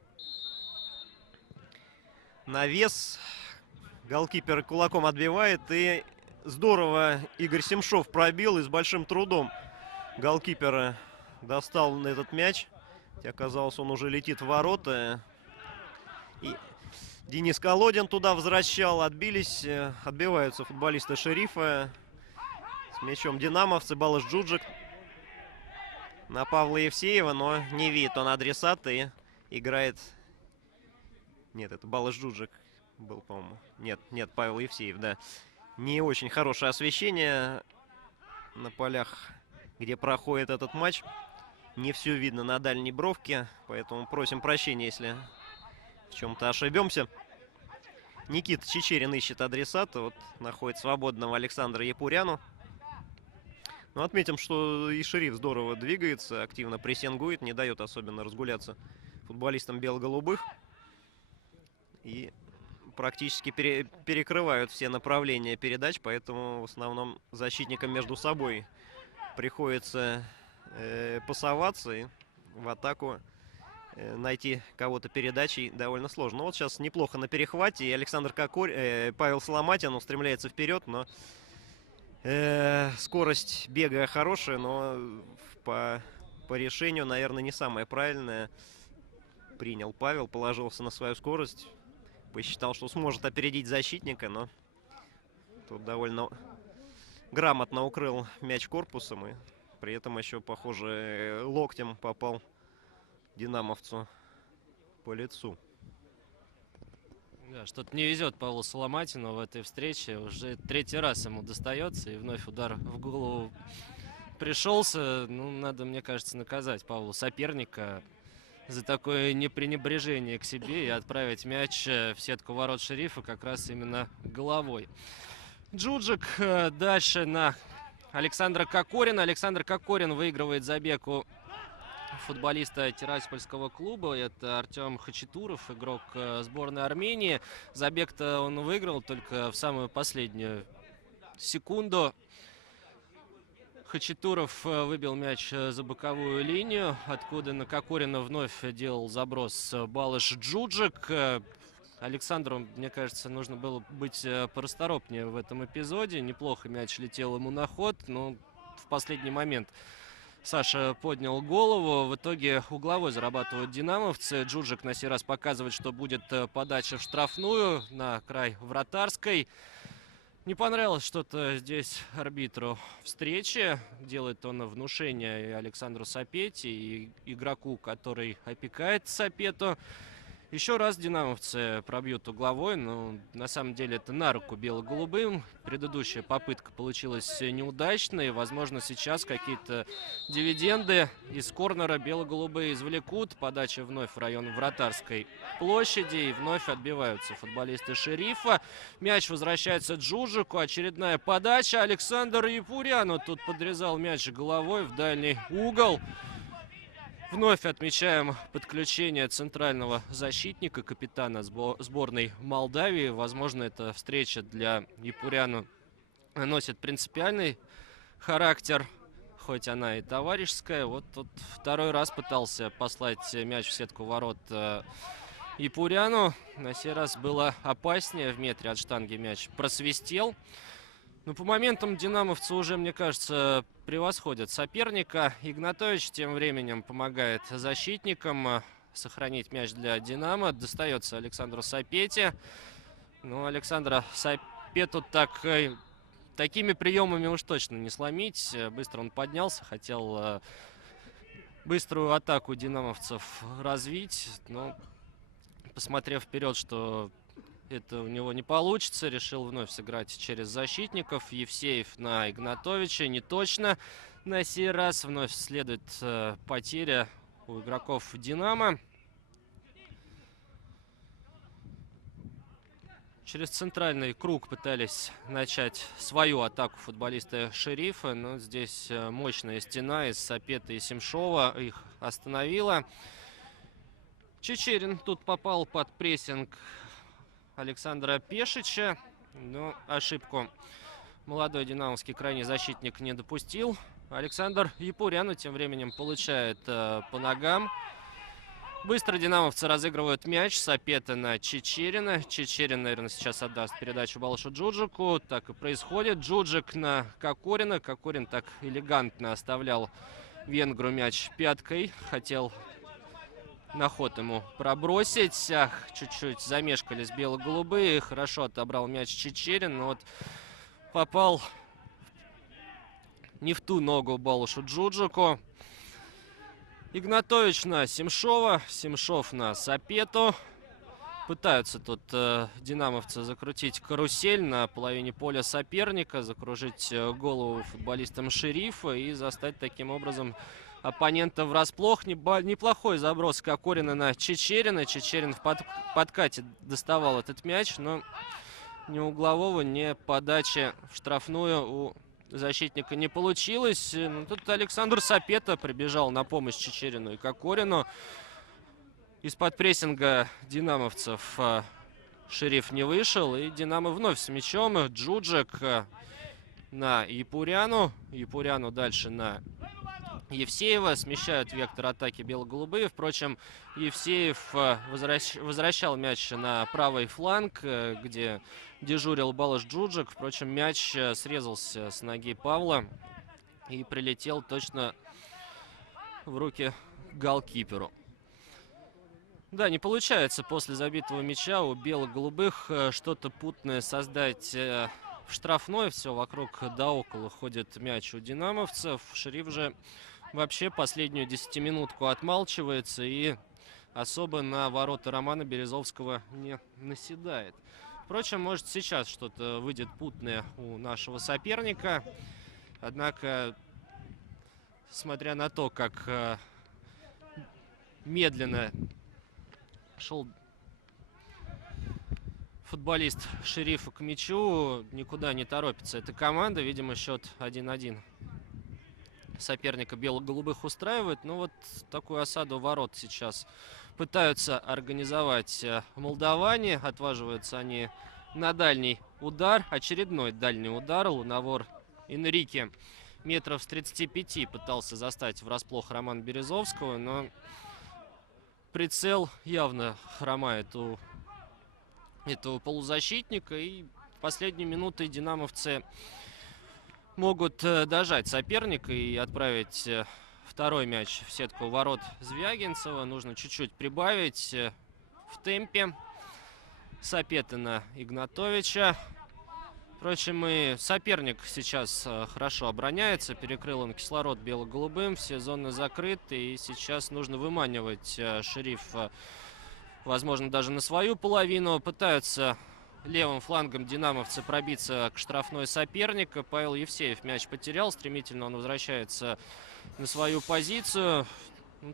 Навес. Голкипер кулаком отбивает, и здорово Игорь Семшов пробил, и с большим трудом голкипер достал этот мяч. Оказалось, он уже летит в ворота. И Денис Колодин туда возвращал. Отбиваются футболисты Шерифа. С мячом динамовцы. Балыш Джуджик на Павла Евсеева, но не видит он адресата и играет... Нет, это Балыш Джуджик был, по-моему. Нет, Павел Евсеев, да. Не очень хорошее освещение на полях, где проходит этот матч. Не все видно на дальней бровке, поэтому просим прощения, если в чем-то ошибемся. Никита Чичерин ищет адресата, вот находит свободного Александра Япуряну. Но отметим, что и Шериф здорово двигается, активно прессингует, не дает особенно разгуляться футболистам бело-голубых. И практически перекрывают все направления передач, поэтому в основном защитникам между собой приходится пасоваться, и в атаку найти кого-то передачей довольно сложно. Но вот сейчас неплохо на перехвате, и Александр Павел Соломатин устремляется вперед, но скорость бега хорошая, но по решению, наверное, не самое правильное. Принял Павел, положился на свою скорость, посчитал, что сможет опередить защитника, но тут довольно грамотно укрыл мяч корпусом, и при этом еще, похоже, локтем попал динамовцу по лицу. Да, что-то не везет Павлу Соломатину в этой встрече. Уже третий раз ему достается, и вновь удар в голову пришелся. Ну, надо, мне кажется, наказать Павлу соперника за такое непренебрежение к себе и отправить мяч в сетку ворот Шерифа как раз именно головой. Джуджик дальше на Александра Кокорина. Александр Кокорин выигрывает забег у футболиста Тираспольского клуба. Это Артем Хачатуров, игрок сборной Армении. Забег-то он выиграл только в самую последнюю секунду. Хачатуров выбил мяч за боковую линию, откуда на Кокорина вновь делал заброс Балыш Джуджик. Александру, мне кажется, нужно было быть порасторопнее в этом эпизоде. Неплохо мяч летел ему на ход, но в последний момент Саша поднял голову. В итоге угловой зарабатывают динамовцы. Джуджик на сей раз показывает, что будет подача в штрафную на край вратарской. Не понравилось что-то здесь арбитру встречи. Делает он внушение и Александру Сапете, и игроку, который опекает Сапету. Еще раз динамовцы пробьют угловой, но на самом деле это на руку бело-голубым. Предыдущая попытка получилась неудачной. Возможно, сейчас какие-то дивиденды из корнера бело-голубые извлекут. Подача вновь в район вратарской площади, и вновь отбиваются футболисты Шерифа. Мяч возвращается Джуджику. Очередная подача. Александр Япуряну тут подрезал мяч головой в дальний угол. Вновь отмечаем подключение центрального защитника, капитана сборной Молдавии. Возможно, эта встреча для Япуряну носит принципиальный характер, хоть она и товарищеская. Вот тут второй раз пытался послать мяч в сетку ворот Япуряну. На сей раз было опаснее. В метре от штанги мяч просвистел. Но по моментам динамовцы уже, мне кажется, превосходят соперника. Игнатович тем временем помогает защитникам сохранить мяч для Динамо. Достается Александру Сапете. Но Александра Сапету такими приемами уж точно не сломить. Быстро он поднялся, хотел быструю атаку динамовцев развить, но посмотрев вперед, что это у него не получится, решил вновь сыграть через защитников. Евсеев на Игнатовича. Не точно. На сей раз вновь следует потеря у игроков «Динамо». Через центральный круг пытались начать свою атаку футболисты «Шерифа», но здесь мощная стена из Сапета и Семшова их остановила. Чичерин тут попал под прессинг Александра Пешича, но ошибку молодой динамовский крайний защитник не допустил. Александр Япуряну тем временем получает по ногам. Быстро динамовцы разыгрывают мяч. Сапета на Чичерина. Чичерин, наверное, сейчас отдаст передачу Балашу Джуджику. Так и происходит. Джуджик на Кокорина. Кокорин так элегантно оставлял венгру мяч пяткой. Хотел на ход ему пробросить. Ах, чуть-чуть замешкались бело-голубые. Хорошо отобрал мяч Чичерин. Но вот попал не в ту ногу Балашу Джуджику. Игнатович на Семшова, Семшов на Сапету. Пытаются тут динамовцы закрутить карусель на половине поля соперника, закружить голову футболистам «Шерифа» и застать таким образом оппонента врасплох. Неплохой заброс Кокорина на Чичерина. Чичерин в подкате доставал этот мяч, но ни углового, ни подачи в штрафную у защитника не получилось. Тут Александр Сапета прибежал на помощь Чичерину и Кокорину. Из-под прессинга динамовцев «Шериф» не вышел. И «Динамо» вновь с мячом. Джуджик на Япуряну. Япуряну дальше на Евсеева. Смещают вектор атаки бело-голубые. Впрочем, Евсеев возвращал мяч на правый фланг, где дежурил Балаш Джуджик. Впрочем, мяч срезался с ноги Павла и прилетел точно в руки голкиперу. Да, не получается после забитого мяча у бело-голубых что-то путное создать в штрафной. Все вокруг да около ходит мяч у динамовцев. «Шериф» же вообще последнюю 10-минутку отмалчивается и особо на ворота Романа Березовского не наседает. Впрочем, может, сейчас что-то выйдет путное у нашего соперника. Однако, смотря на то, как медленно шел футболист «Шерифа» к мячу, никуда не торопится эта команда. Видимо, счет 1-1 соперника бело-голубых устраивает. Но вот такую осаду ворот сейчас пытаются организовать молдаване. Отваживаются они на дальний удар. Очередной дальний удар. Лунавор Энрике метров с 35 пытался застать врасплох Романа Березовского, но прицел явно хромает у этого полузащитника. И в последние минуты динамовцы могут дожать соперника и отправить второй мяч в сетку ворот Звягинцева. Нужно чуть-чуть прибавить в темпе. Сапета на Игнатовича. Впрочем, и соперник сейчас хорошо обороняется. Перекрыл он кислород бело-голубым. Все зоны закрыты. И сейчас нужно выманивать «Шериф», возможно, даже на свою половину. Пытаются левым флангом динамовцы пробиться к штрафной соперника. Павел Евсеев мяч потерял. Стремительно он возвращается на свою позицию.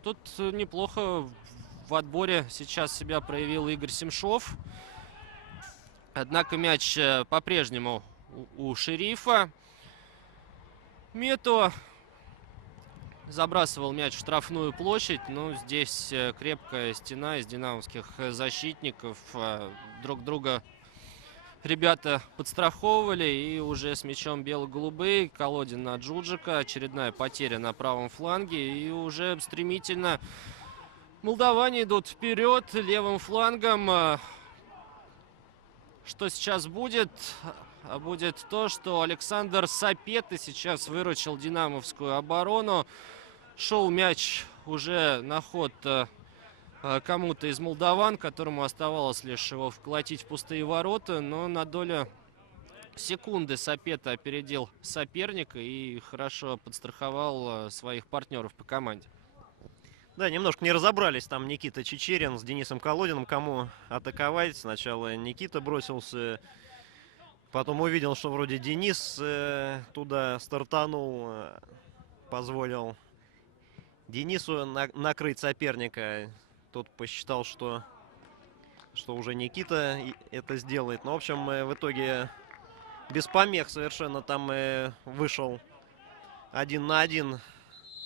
Тут неплохо в отборе сейчас себя проявил Игорь Семшов. Однако мяч по-прежнему у «Шерифа». Мето забрасывал мяч в штрафную площадь, но здесь крепкая стена из динамовских защитников. Друг друга ребята подстраховывали, и уже с мячом бело-голубые. Колодин на Джуджика. Очередная потеря на правом фланге. И уже стремительно молдаване идут вперед левым флангом. Что сейчас будет? А будет то, что Александр Сапета сейчас выручил динамовскую оборону. Шел мяч уже на ход кому-то из молдаван, которому оставалось лишь его вколотить в пустые ворота. Но на долю секунды Сапета опередил соперника и хорошо подстраховал своих партнеров по команде. Да, немножко не разобрались там Никита Чичерин с Денисом Колодиным, кому атаковать. Сначала Никита бросился, потом увидел, что вроде Денис туда стартанул, позволил Денису накрыть соперника. Тот посчитал, что уже Никита это сделает. Но, в общем, в итоге без помех совершенно там вышел 1 на 1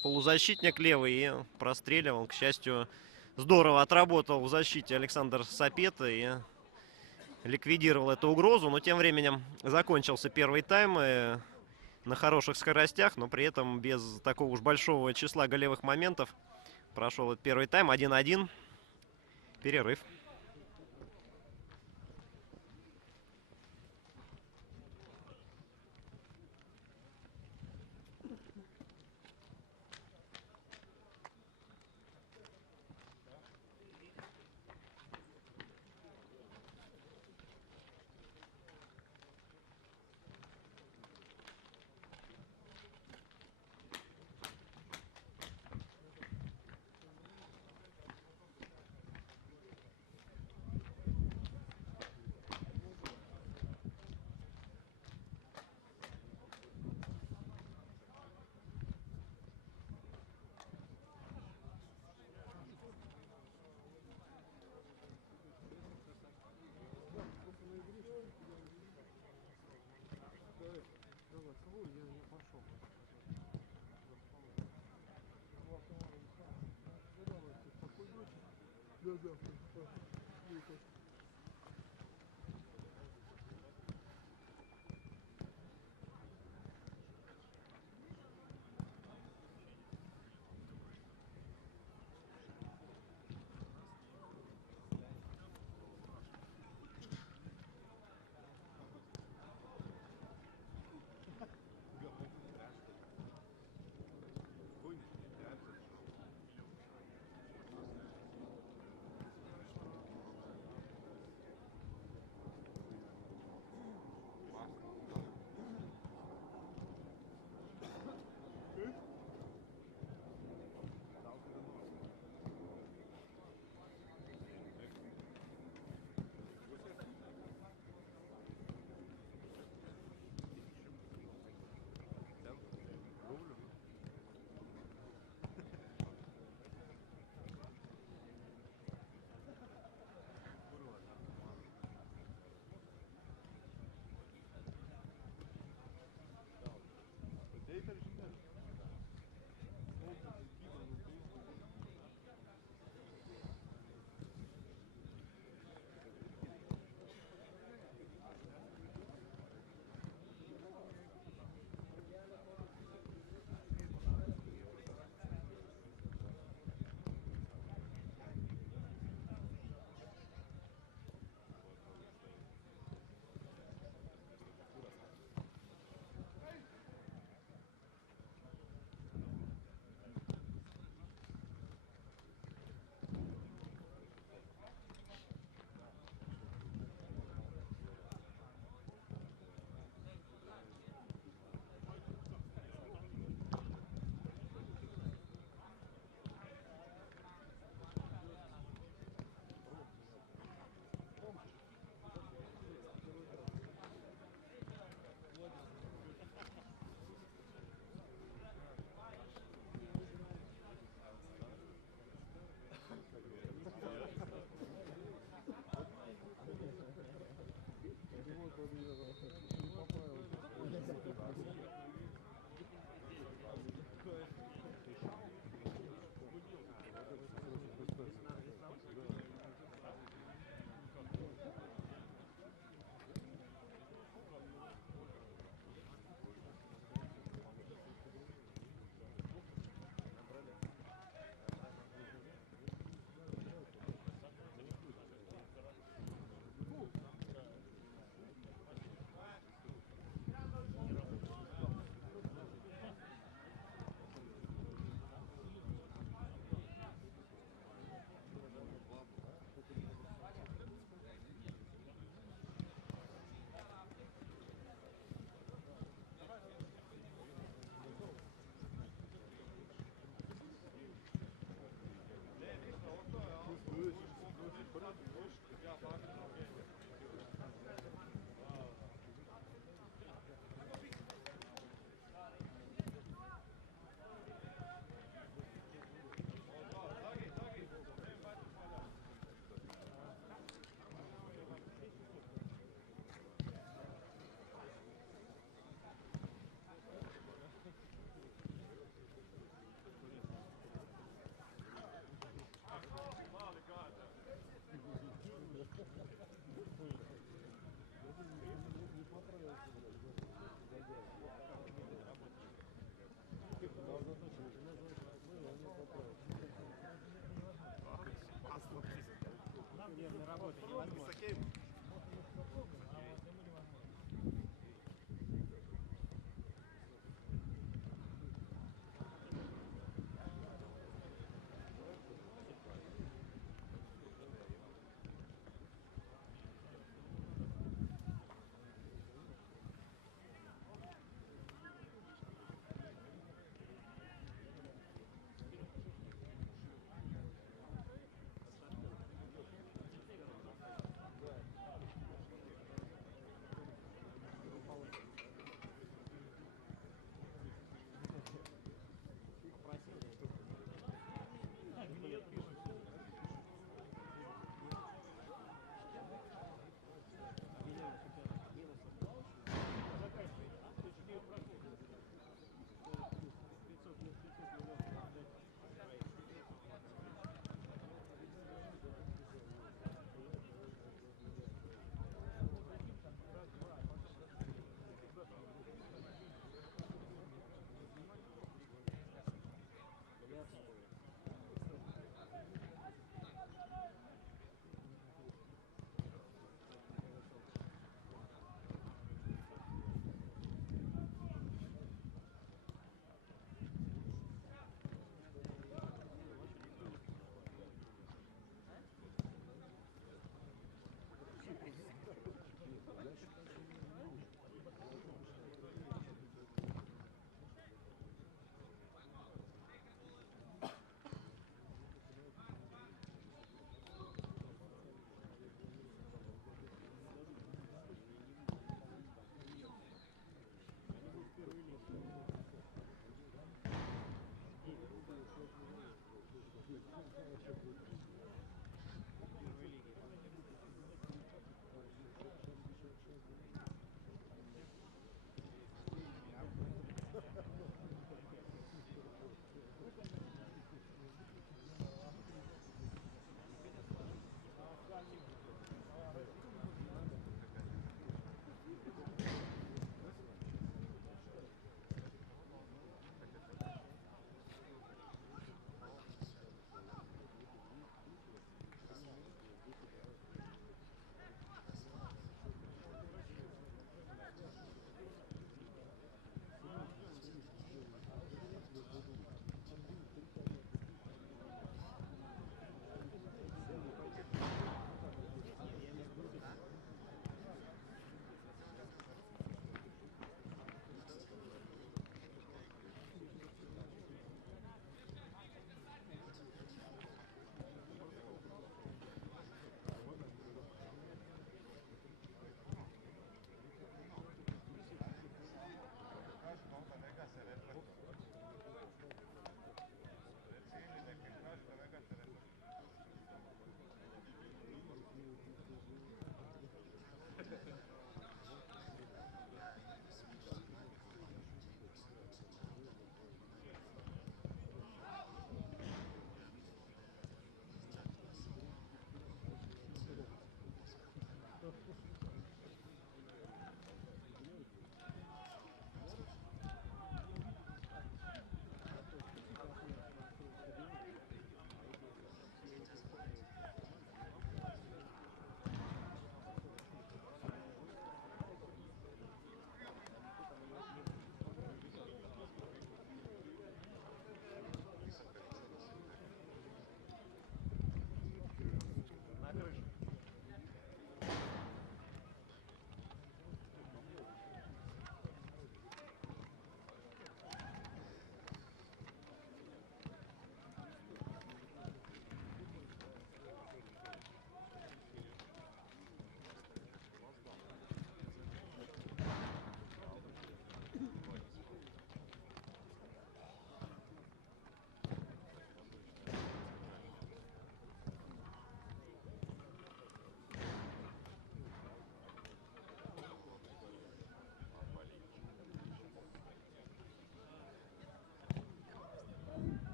полузащитник левый и простреливал. К счастью, здорово отработал в защите Александр Сапета и ликвидировал эту угрозу. Но тем временем закончился первый тайм на хороших скоростях, но при этом без такого уж большого числа голевых моментов. Прошел этот первый тайм. 1-1. Перерыв.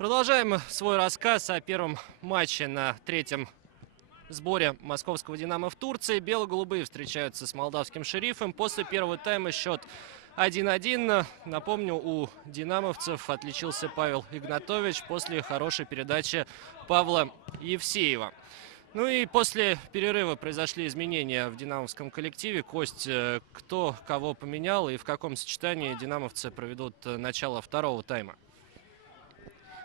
Продолжаем свой рассказ о первом матче на третьем сборе московского «Динамо» в Турции. Бело-голубые встречаются с молдавским «Шерифом». После первого тайма счет 1-1. Напомню, у динамовцев отличился Павел Игнатович после хорошей передачи Павла Евсеева. Ну и после перерыва произошли изменения в динамовском коллективе. Кость, кто кого поменял и в каком сочетании динамовцы проведут начало второго тайма?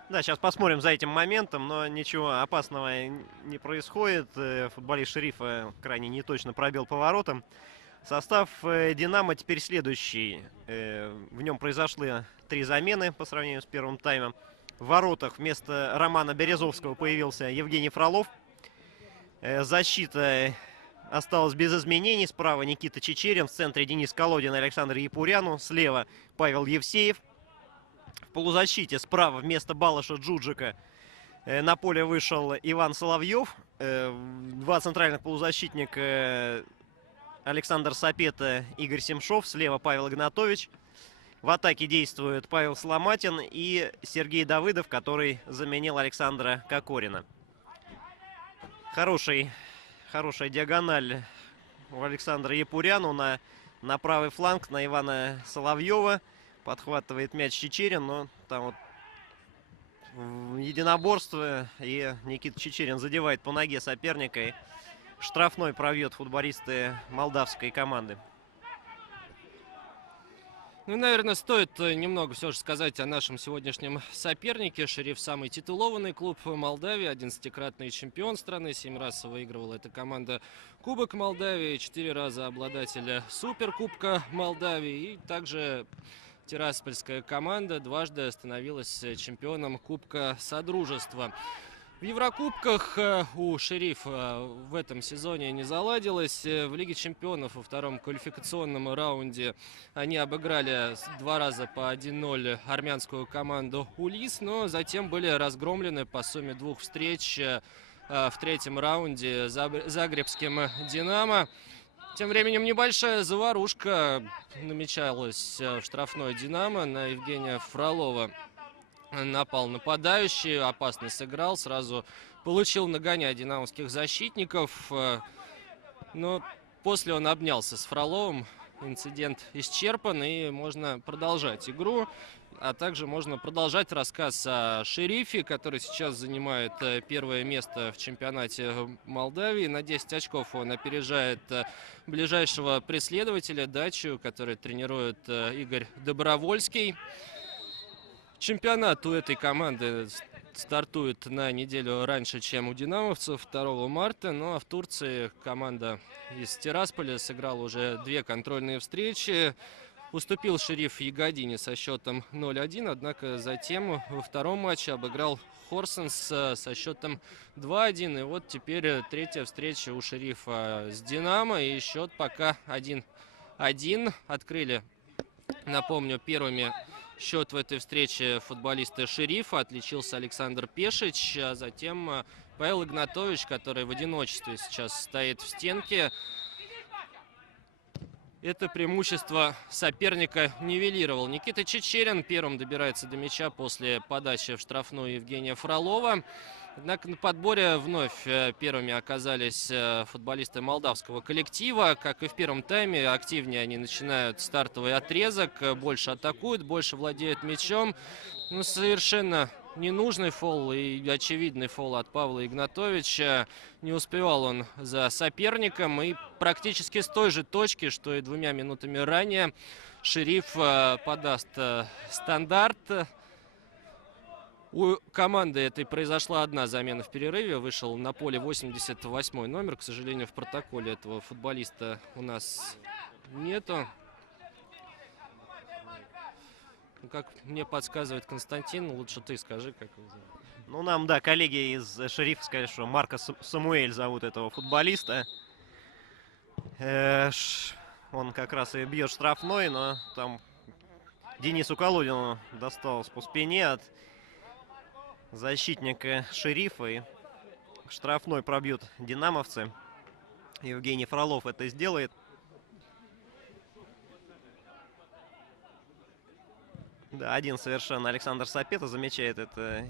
Да, сейчас посмотрим за этим моментом, но ничего опасного не происходит. Футболист Шерифа крайне неточно пробил поворотом. Состав «Динамо» теперь следующий. В нем произошли 3 замены по сравнению с первым таймом. В воротах вместо Романа Березовского появился Евгений Фролов. Защита осталась без изменений. Справа Никита Чечерин, в центре Денис Колодин и Александр Япуряну. Слева Павел Евсеев. В полузащите справа вместо Балаша Джуджика на поле вышел Иван Соловьев. 2 центральных полузащитника Александр Сапета, Игорь Семшов. Слева Павел Игнатович. В атаке действует Павел Сломатин и Сергей Давыдов, который заменил Александра Кокорина. Хорошая диагональ у Александра Япуряну на правый фланг, на Ивана Соловьева. Подхватывает мяч Чечерин, но там вот единоборство, и Никита Чечерин задевает по ноге соперника. И штрафной пробьет футболисты молдавской команды. Ну, наверное, стоит немного все же сказать о нашем сегодняшнем сопернике. «Шериф» — самый титулованный клуб Молдавии, 11-кратный чемпион страны, 7 раз выигрывала эта команда Кубок Молдавии, 4 раза обладатель Суперкубка Молдавии, и также тираспольская команда дважды становилась чемпионом Кубка Содружества. В Еврокубках у «Шерифа» в этом сезоне не заладилось. В Лиге чемпионов во втором квалификационном раунде они обыграли 2 раза по 1-0 армянскую команду «Улис», но затем были разгромлены по сумме 2 встреч в третьем раунде загребским «Динамо». Тем временем небольшая заварушка намечалась в штрафной «Динамо» на Евгения Фролова. Напал нападающий, опасно сыграл, сразу получил нагоняя динамовских защитников. Но после он обнялся с Фроловым. Инцидент исчерпан, и можно продолжать игру. А также можно продолжать рассказ о «Шерифе», который сейчас занимает первое место в чемпионате Молдавии. На 10 очков он опережает ближайшего преследователя «Дачу», который тренирует Игорь Добровольский. Чемпионат у этой команды стартует на неделю раньше, чем у динамовцев, 2 марта. Ну а в Турции команда из Тирасполя сыграла уже 2 контрольные встречи. Уступил «Шериф» Ягодине со счетом 0-1, однако затем во втором матче обыграл Хорсенс со счетом 2-1. И вот теперь третья встреча у «Шерифа» с «Динамо», и счет пока 1-1. Открыли, напомню, первыми счет в этой встрече футболисты «Шерифа». Отличился Александр Пешич, а затем Павел Игнатович, который в одиночестве сейчас стоит в стенке. Это преимущество соперника нивелировал. Никита Чечерин первым добирается до мяча после подачи в штрафную Евгения Фролова. Однако на подборе вновь первыми оказались футболисты молдавского коллектива. Как и в первом тайме, активнее они начинают стартовый отрезок, больше атакуют, больше владеют мячом. Ну, совершенно ненужный фол и очевидный фол от Павла Игнатовича. Не успевал он за соперником, и практически с той же точки, что и 2 минутами ранее, «Шериф» подаст стандарт. У команды этой произошла одна замена в перерыве. Вышел на поле 88-й номер. К сожалению, в протоколе этого футболиста у нас нету. Ну, как мне подсказывает Константин, лучше ты скажи, как его зовут. Ну, нам, да, коллеги из «Шерифа» сказали, что Марко Самуэль зовут этого футболиста. Он как раз и бьет штрафной, но там Денису Колодину досталось по спине от защитника «Шерифа». И штрафной пробьют динамовцы. Евгений Фролов это сделает. Да, один совершенно Александр Сапета замечает это.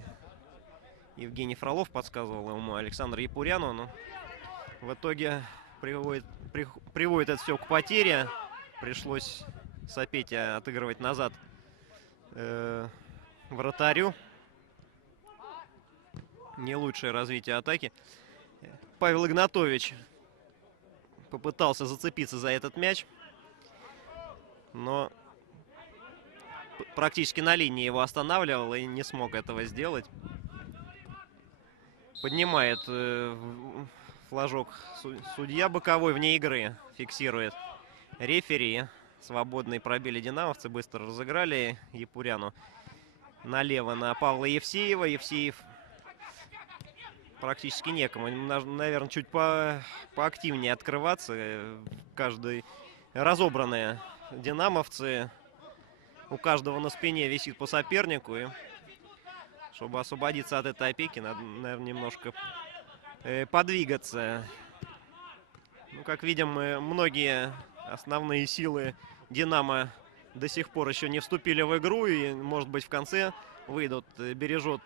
Евгений Фролов подсказывал ему Александру Япуряну. Но в итоге приводит это все к потере. Пришлось Сапете отыгрывать назад вратарю. Не лучшее развитие атаки. Павел Игнатович попытался зацепиться за этот мяч, но практически на линии его останавливал и не смог этого сделать. Поднимает флажок судья боковой вне игры, фиксирует рефери. Свободные пробили динамовцы, быстро разыграли Япуряну. Налево на Павла Евсеева. Евсеев практически некому. Наверное, чуть поактивнее открываться. Каждый разобранные динамовцы. У каждого на спине висит по сопернику. И чтобы освободиться от этой опеки, надо, наверное, немножко подвигаться. Ну, как видим, многие основные силы «Динамо» до сих пор еще не вступили в игру. И, может быть, в конце выйдут. Бережет.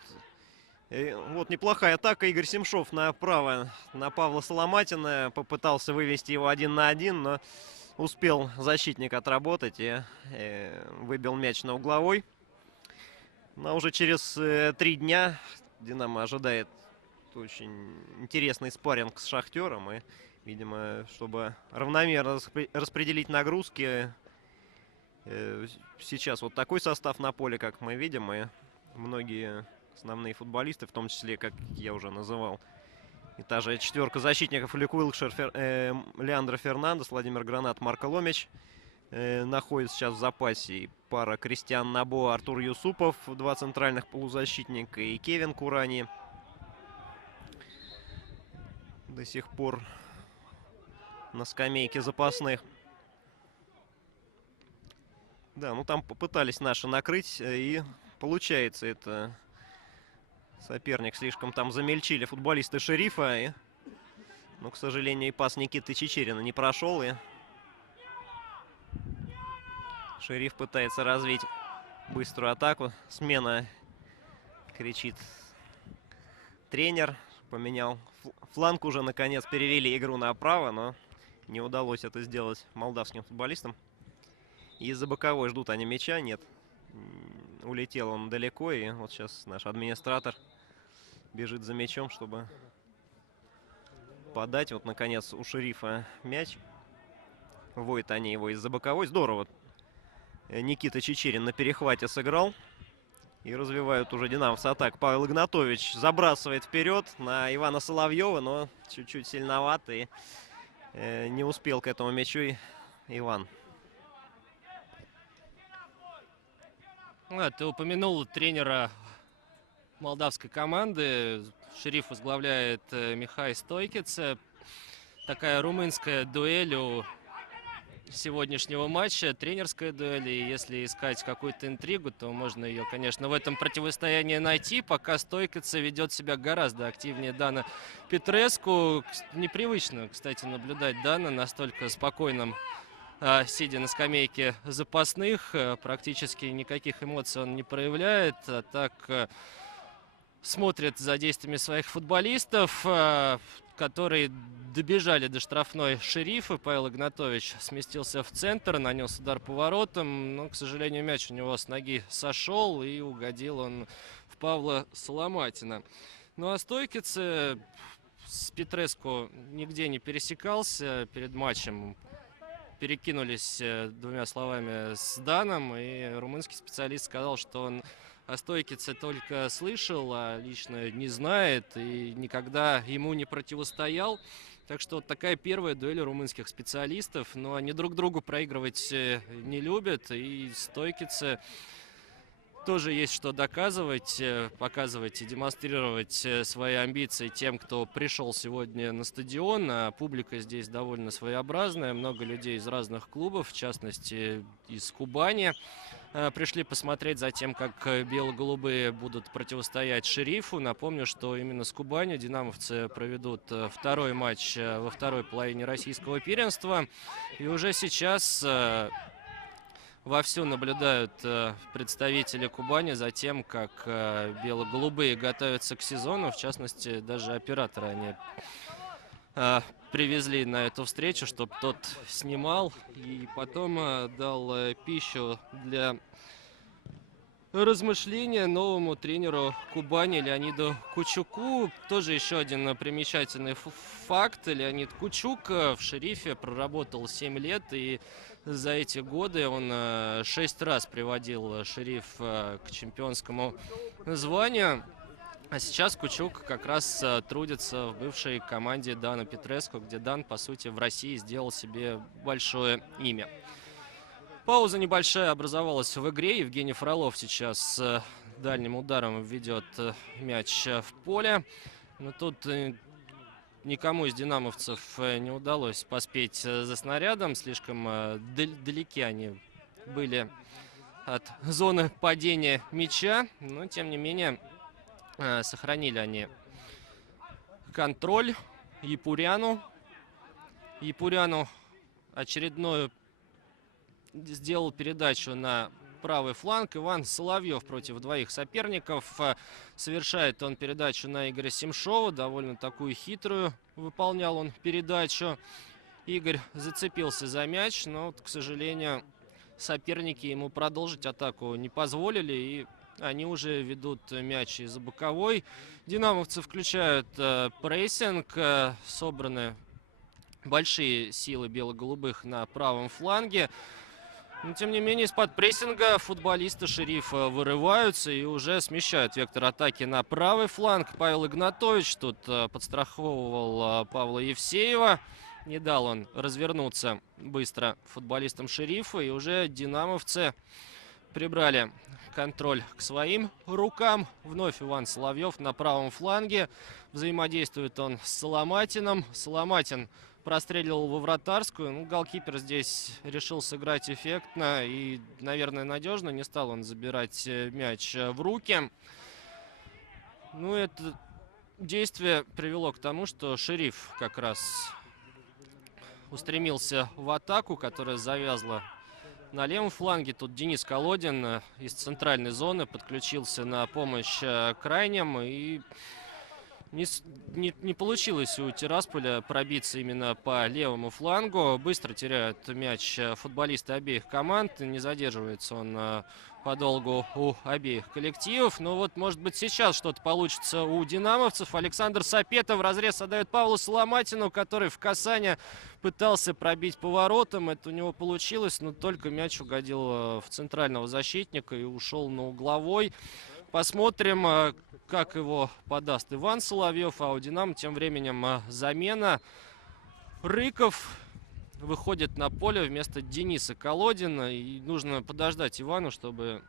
Вот неплохая атака. Игорь Семшов направо на Павла Соломатина. Попытался вывести его 1 на 1, но успел защитник отработать и выбил мяч на угловой. Но уже через 3 дня «Динамо» ожидает очень интересный спарринг с «Шахтером». И, видимо, чтобы равномерно распределить нагрузки, сейчас вот такой состав на поле, как мы видим, и многие основные футболисты, в том числе, как я уже называл, и та же четверка защитников: Люк Уилкшир, Леандро Фернандес, Владимир Гранат, Марко Ломич находится сейчас в запасе. И пара Кристиан Набо, Артур Юсупов, 2 центральных полузащитника, и Кевин Курани до сих пор на скамейке запасных. Да, ну там попытались наши накрыть, и получается это. Соперник слишком там замельчили футболисты «Шерифа». Но, к сожалению, и пас Никиты Чичерина не прошел. И «Шериф» пытается развить быструю атаку. Смена, кричит тренер. Поменял фланг, уже наконец перевели игру направо, но не удалось это сделать молдавским футболистам. Из-за боковой ждут они мяча, нет. Улетел он далеко, и вот сейчас наш администратор бежит за мячом, чтобы подать. Вот, наконец, у «Шерифа» мяч. Вводят они его из-за боковой. Здорово. Никита Чичерин на перехвате сыграл. И развивают уже динамовцы атак. Павел Игнатович забрасывает вперед на Ивана Соловьева, но чуть-чуть сильновато. И не успел к этому мячу Иван. Ты упомянул тренера молдавской команды. «Шериф» возглавляет Михай Стойкице. Такая румынская дуэль у сегодняшнего матча, тренерская дуэль. И если искать какую-то интригу, то можно ее, конечно, в этом противостоянии найти. Пока Стойкице ведет себя гораздо активнее Дана Петреску. Непривычно, кстати, наблюдать Дана настолько спокойным, сидя на скамейке запасных. Практически никаких эмоций он не проявляет. А так смотрит за действиями своих футболистов, которые добежали до штрафной «Шерифа». Павел Игнатович сместился в центр, нанес удар по воротам, но, к сожалению, мяч у него с ноги сошел, и угодил он в Павла Соломатина. Ну а Стойкице с Петреску нигде не пересекался перед матчем. Перекинулись 2 словами с Даном, и румынский специалист сказал, что он о Стойкице только слышал, а лично не знает и никогда ему не противостоял. Так что вот такая первая дуэль румынских специалистов. Но они друг другу проигрывать не любят, и Стойкице тоже есть что доказывать, показывать и демонстрировать свои амбиции тем, кто пришел сегодня на стадион. А публика здесь довольно своеобразная, много людей из разных клубов, в частности из Кубани. Пришли посмотреть за тем, как бело-голубые будут противостоять «Шерифу». Напомню, что именно с Кубани динамовцы проведут 2-й матч во 2-й половине российского первенства. И уже сейчас вовсю наблюдают представители Кубани за тем, как бело-голубые готовятся к сезону. В частности, даже операторы они привезли на эту встречу, чтобы тот снимал и потом дал пищу для размышления новому тренеру Кубани Леониду Кучуку. Тоже еще один примечательный факт. Леонид Кучук в «Шерифе» проработал 7 лет, и за эти годы он 6 раз приводил «Шериф» к чемпионскому званию. А сейчас Кучук как раз трудится в бывшей команде Дана Петреску, где Дан, по сути, в России сделал себе большое имя. Пауза небольшая образовалась в игре. Евгений Фролов сейчас дальним ударом ведет мяч в поле. Но тут никому из динамовцев не удалось поспеть за снарядом. Слишком далеки они были от зоны падения мяча. Но, тем не менее, сохранили они контроль. Япуряну очередную сделал передачу на правый фланг. Иван Соловьев против двоих соперников. Совершает он передачу на Игоря Семшова. Довольно такую хитрую выполнял он передачу. Игорь зацепился за мяч, но, к сожалению, соперники ему продолжить атаку не позволили. И они уже ведут мяч из боковой. Динамовцы включают прессинг. Собраны большие силы бело-голубых на правом фланге. Но, тем не менее, из-под прессинга футболисты «Шерифа» вырываются и уже смещают вектор атаки на правый фланг. Павел Игнатович тут подстраховывал Павла Евсеева. Не дал он развернуться быстро футболистам «Шерифа». И уже динамовцы прибрали контроль к своим рукам. Вновь Иван Соловьев на правом фланге. Взаимодействует он с Соломатиным. Соломатин простреливал во вратарскую. Ну, голкипер здесь решил сыграть эффектно и, наверное, надежно. Не стал он забирать мяч в руки. Ну, это действие привело к тому, что «Шериф» как раз устремился в атаку, которая завязла на левом фланге. Тут Денис Колодин из центральной зоны подключился на помощь крайним. И не получилось у Тирасполя пробиться именно по левому флангу. Быстро теряют мяч футболисты обеих команд. Не задерживается он подолгу у обеих коллективов. Но вот, может быть, сейчас что-то получится у динамовцев. Александр Сапета в разрез отдает Павлу Соломатину, который в касание пытался пробить поворотом. Это у него получилось, но только мяч угодил в центрального защитника и ушел на угловой. Посмотрим, как его подаст Иван Соловьев. А у «Динамо» тем временем замена. Рыков выходит на поле вместо Дениса Колодина. И нужно подождать Ивану, чтобы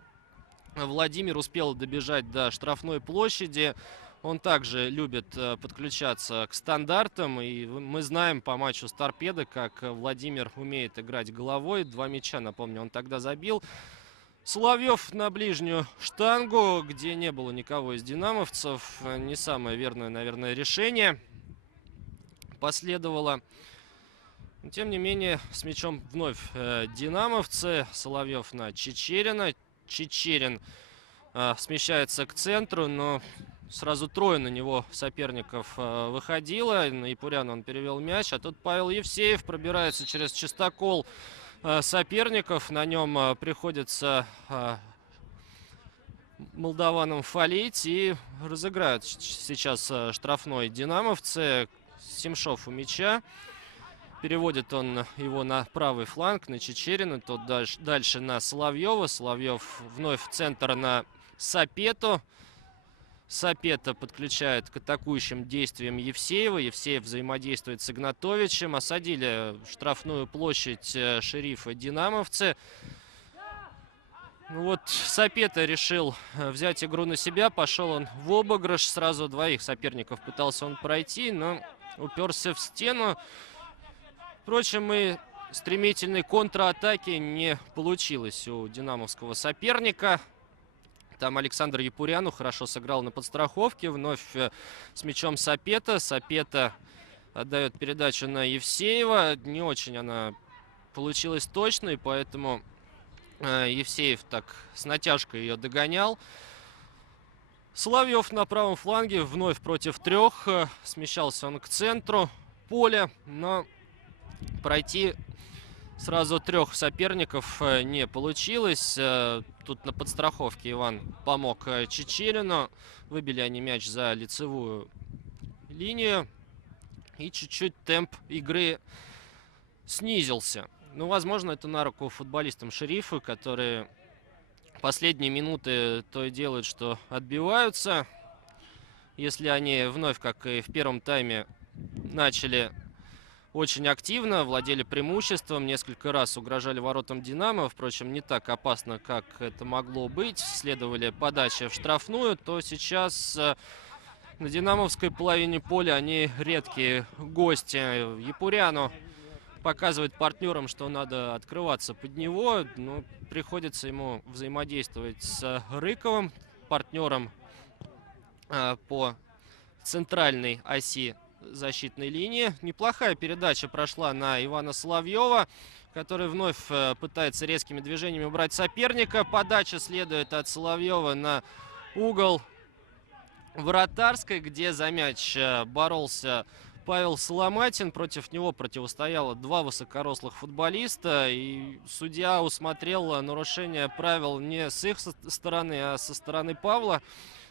Владимир успел добежать до штрафной площади. Он также любит подключаться к стандартам. И мы знаем по матчу с «Торпедо», как Владимир умеет играть головой. 2 мяча, напомню, он тогда забил. Соловьев на ближнюю штангу, где не было никого из динамовцев. Не самое верное, наверное, решение последовало. Но, тем не менее, с мячом вновь динамовцы. Соловьев на Чечерина. Чечерин смещается к центру, но сразу трое на него соперников выходило. На Япуряна он перевел мяч. А тут Павел Евсеев пробирается через чистокол соперников. На нем приходится молдаванам фалить. И разыграют сейчас штрафной динамовцы. Семшов у мяча. Переводит он его на правый фланг, на Чечерина. Тот дальше на Соловьева. Соловьев вновь в центр на Сапету. Сапета подключает к атакующим действиям Евсеева. Евсеев взаимодействует с Игнатовичем. Осадили штрафную площадь «Шерифа» динамовцы. Ну вот Сапета решил взять игру на себя. Пошел он в обыгрыш. Сразу двоих соперников пытался он пройти, но уперся в стену. Впрочем, и стремительной контратаки не получилось у динамовского соперника. Там Александр Япуряну хорошо сыграл на подстраховке. Вновь с мячом Сапета. Сапета отдает передачу на Евсеева. Не очень она получилась точной, поэтому Евсеев так с натяжкой ее догонял. Соловьев на правом фланге вновь против 3. Смещался он к центру поля, но пройти Сразу 3 соперников не получилось. Тут на подстраховке Иван помог Чечерину. Выбили они мяч за лицевую линию. И чуть-чуть темп игры снизился. Ну, возможно, это на руку футболистам Шерифа, которые последние минуты то и делают, что отбиваются. Если они вновь, как и в первом тайме, начали очень активно, владели преимуществом, несколько раз угрожали воротам «Динамо», впрочем, не так опасно, как это могло быть, следовали подачи в штрафную, то сейчас на динамовской половине поля они редкие гости. Япуряну показывает партнерам, что надо открываться под него, но приходится ему взаимодействовать с Рыковым, партнером по центральной оси защитной линии. Неплохая передача прошла на Ивана Соловьева, который вновь пытается резкими движениями убрать соперника. Подача следует от Соловьева на угол вратарской, где за мяч боролся Павел Соломатин. Против него противостояло 2 высокорослых футболиста. И судья усмотрел нарушение правил не с их стороны, а со стороны Павла,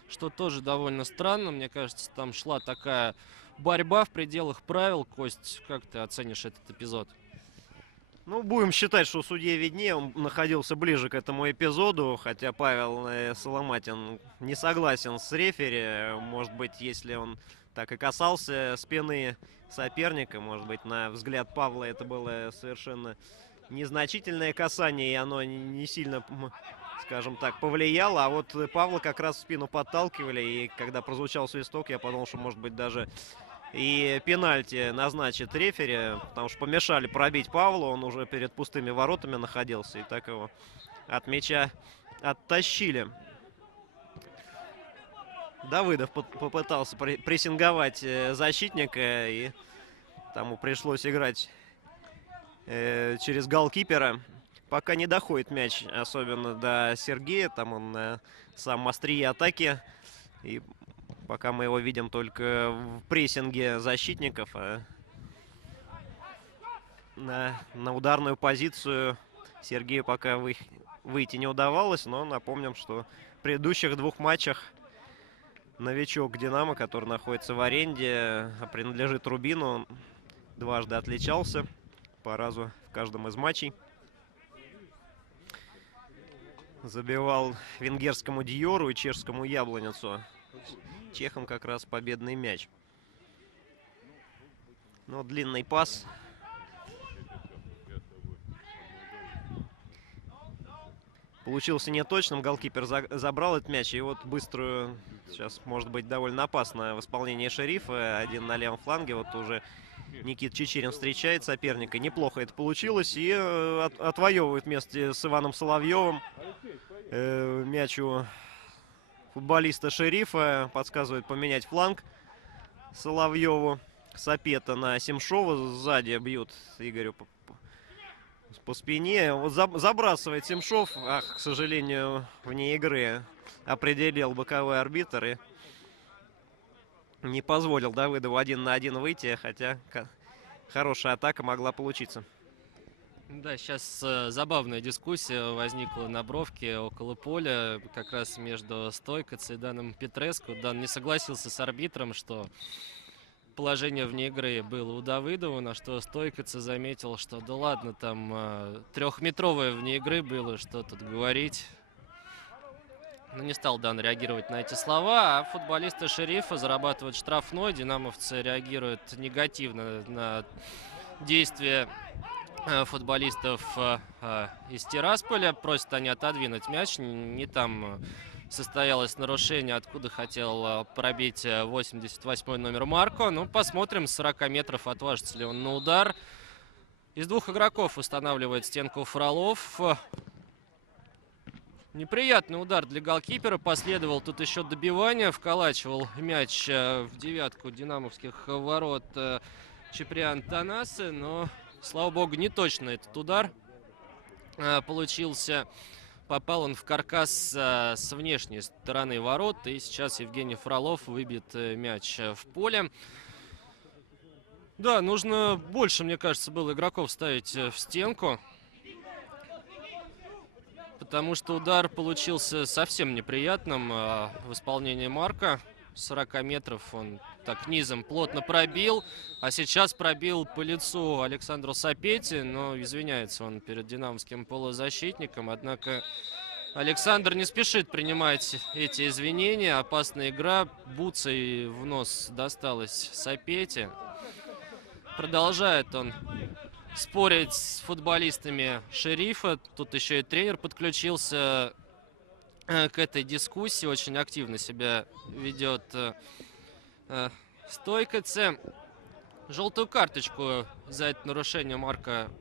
что тоже довольно странно. Мне кажется, там шла такая борьба в пределах правил. Кость, как ты оценишь этот эпизод? Ну, будем считать, что судье виднее, он находился ближе к этому эпизоду, хотя Павел Соломатин не согласен с рефери. Может быть, если он так и касался спины соперника, может быть, на взгляд Павла это было совершенно незначительное касание, и оно не сильно, скажем так, повлияло. А вот Павла как раз в спину подталкивали, и когда прозвучал свисток, я подумал, что, может быть, даже и пенальти назначит рефери, потому что помешали пробить Павлу, он уже перед пустыми воротами находился, и так его от мяча оттащили. Давыдов попытался прессинговать защитника, и тому пришлось играть через голкипера. Пока не доходит мяч, особенно до Сергея, там он на самом острие атаки, и пока мы его видим только в прессинге защитников, а на ударную позицию Сергею пока выйти не удавалось. Но напомним, что в предыдущих 2 матчах новичок «Динамо», который находится в аренде, принадлежит Рубину, дважды отличался по разу в каждом из матчей. Забивал венгерскому Диору и чешскому Яблоницу. Чехам как раз победный мяч. Но длинный пас. Получился неточным. Голкипер забрал этот мяч. И вот быструю, сейчас может быть довольно опасно в исполнении Шерифа. Один на левом фланге. Вот уже Никита Чечерин встречает соперника. Неплохо это получилось. И отвоевывает вместе с Иваном Соловьевым мяч у футболиста Шерифа. Подсказывает поменять фланг Соловьеву. Сапета на Семшова. Сзади бьют Игорю по спине. Вот забрасывает Семшов. Ах, к сожалению, вне игры определил боковой арбитр и не позволил Давыдову 1 на 1 выйти. Хотя хорошая атака могла получиться. Да, сейчас забавная дискуссия возникла на бровке около поля, как раз между Стойкоцей и Даном Петреску. Дан не согласился с арбитром, что положение вне игры было у Давыдова, на что Стойкоца заметил, что да ладно, там 3-метровое вне игры было, что тут говорить. Но не стал Дан реагировать на эти слова, а футболисты Шерифа зарабатывают штрафной. Динамовцы реагируют негативно на действия футболистов из Тирасполя. Просят они отодвинуть мяч. Не там состоялось нарушение, откуда хотел пробить 88-й номер Марко. Ну, посмотрим, с 40 метров отважится ли он на удар. Из 2 игроков устанавливает стенку Фролов. Неприятный удар для голкипера. Последовал тут еще добивание. Вколачивал мяч в девятку динамовских ворот Чиприан Танасы, но, слава богу, не точно этот удар получился. Попал он в каркас с внешней стороны ворот. И сейчас Евгений Фролов выбьет мяч в поле. Да, нужно больше, мне кажется, было игроков ставить в стенку. Потому что удар получился совсем неприятным в исполнении Марка. С 40 метров он так низом плотно пробил. А сейчас пробил по лицу Александру Сапети. Но извиняется он перед динамовским полузащитником. Однако Александр не спешит принимать эти извинения. Опасная игра. Буцей в нос досталось Сапети. Продолжает он спорить с футболистами Шерифа. Тут еще и тренер подключился к этой дискуссии. Очень активно себя ведет Стойкоце. Желтую карточку за это нарушение Марка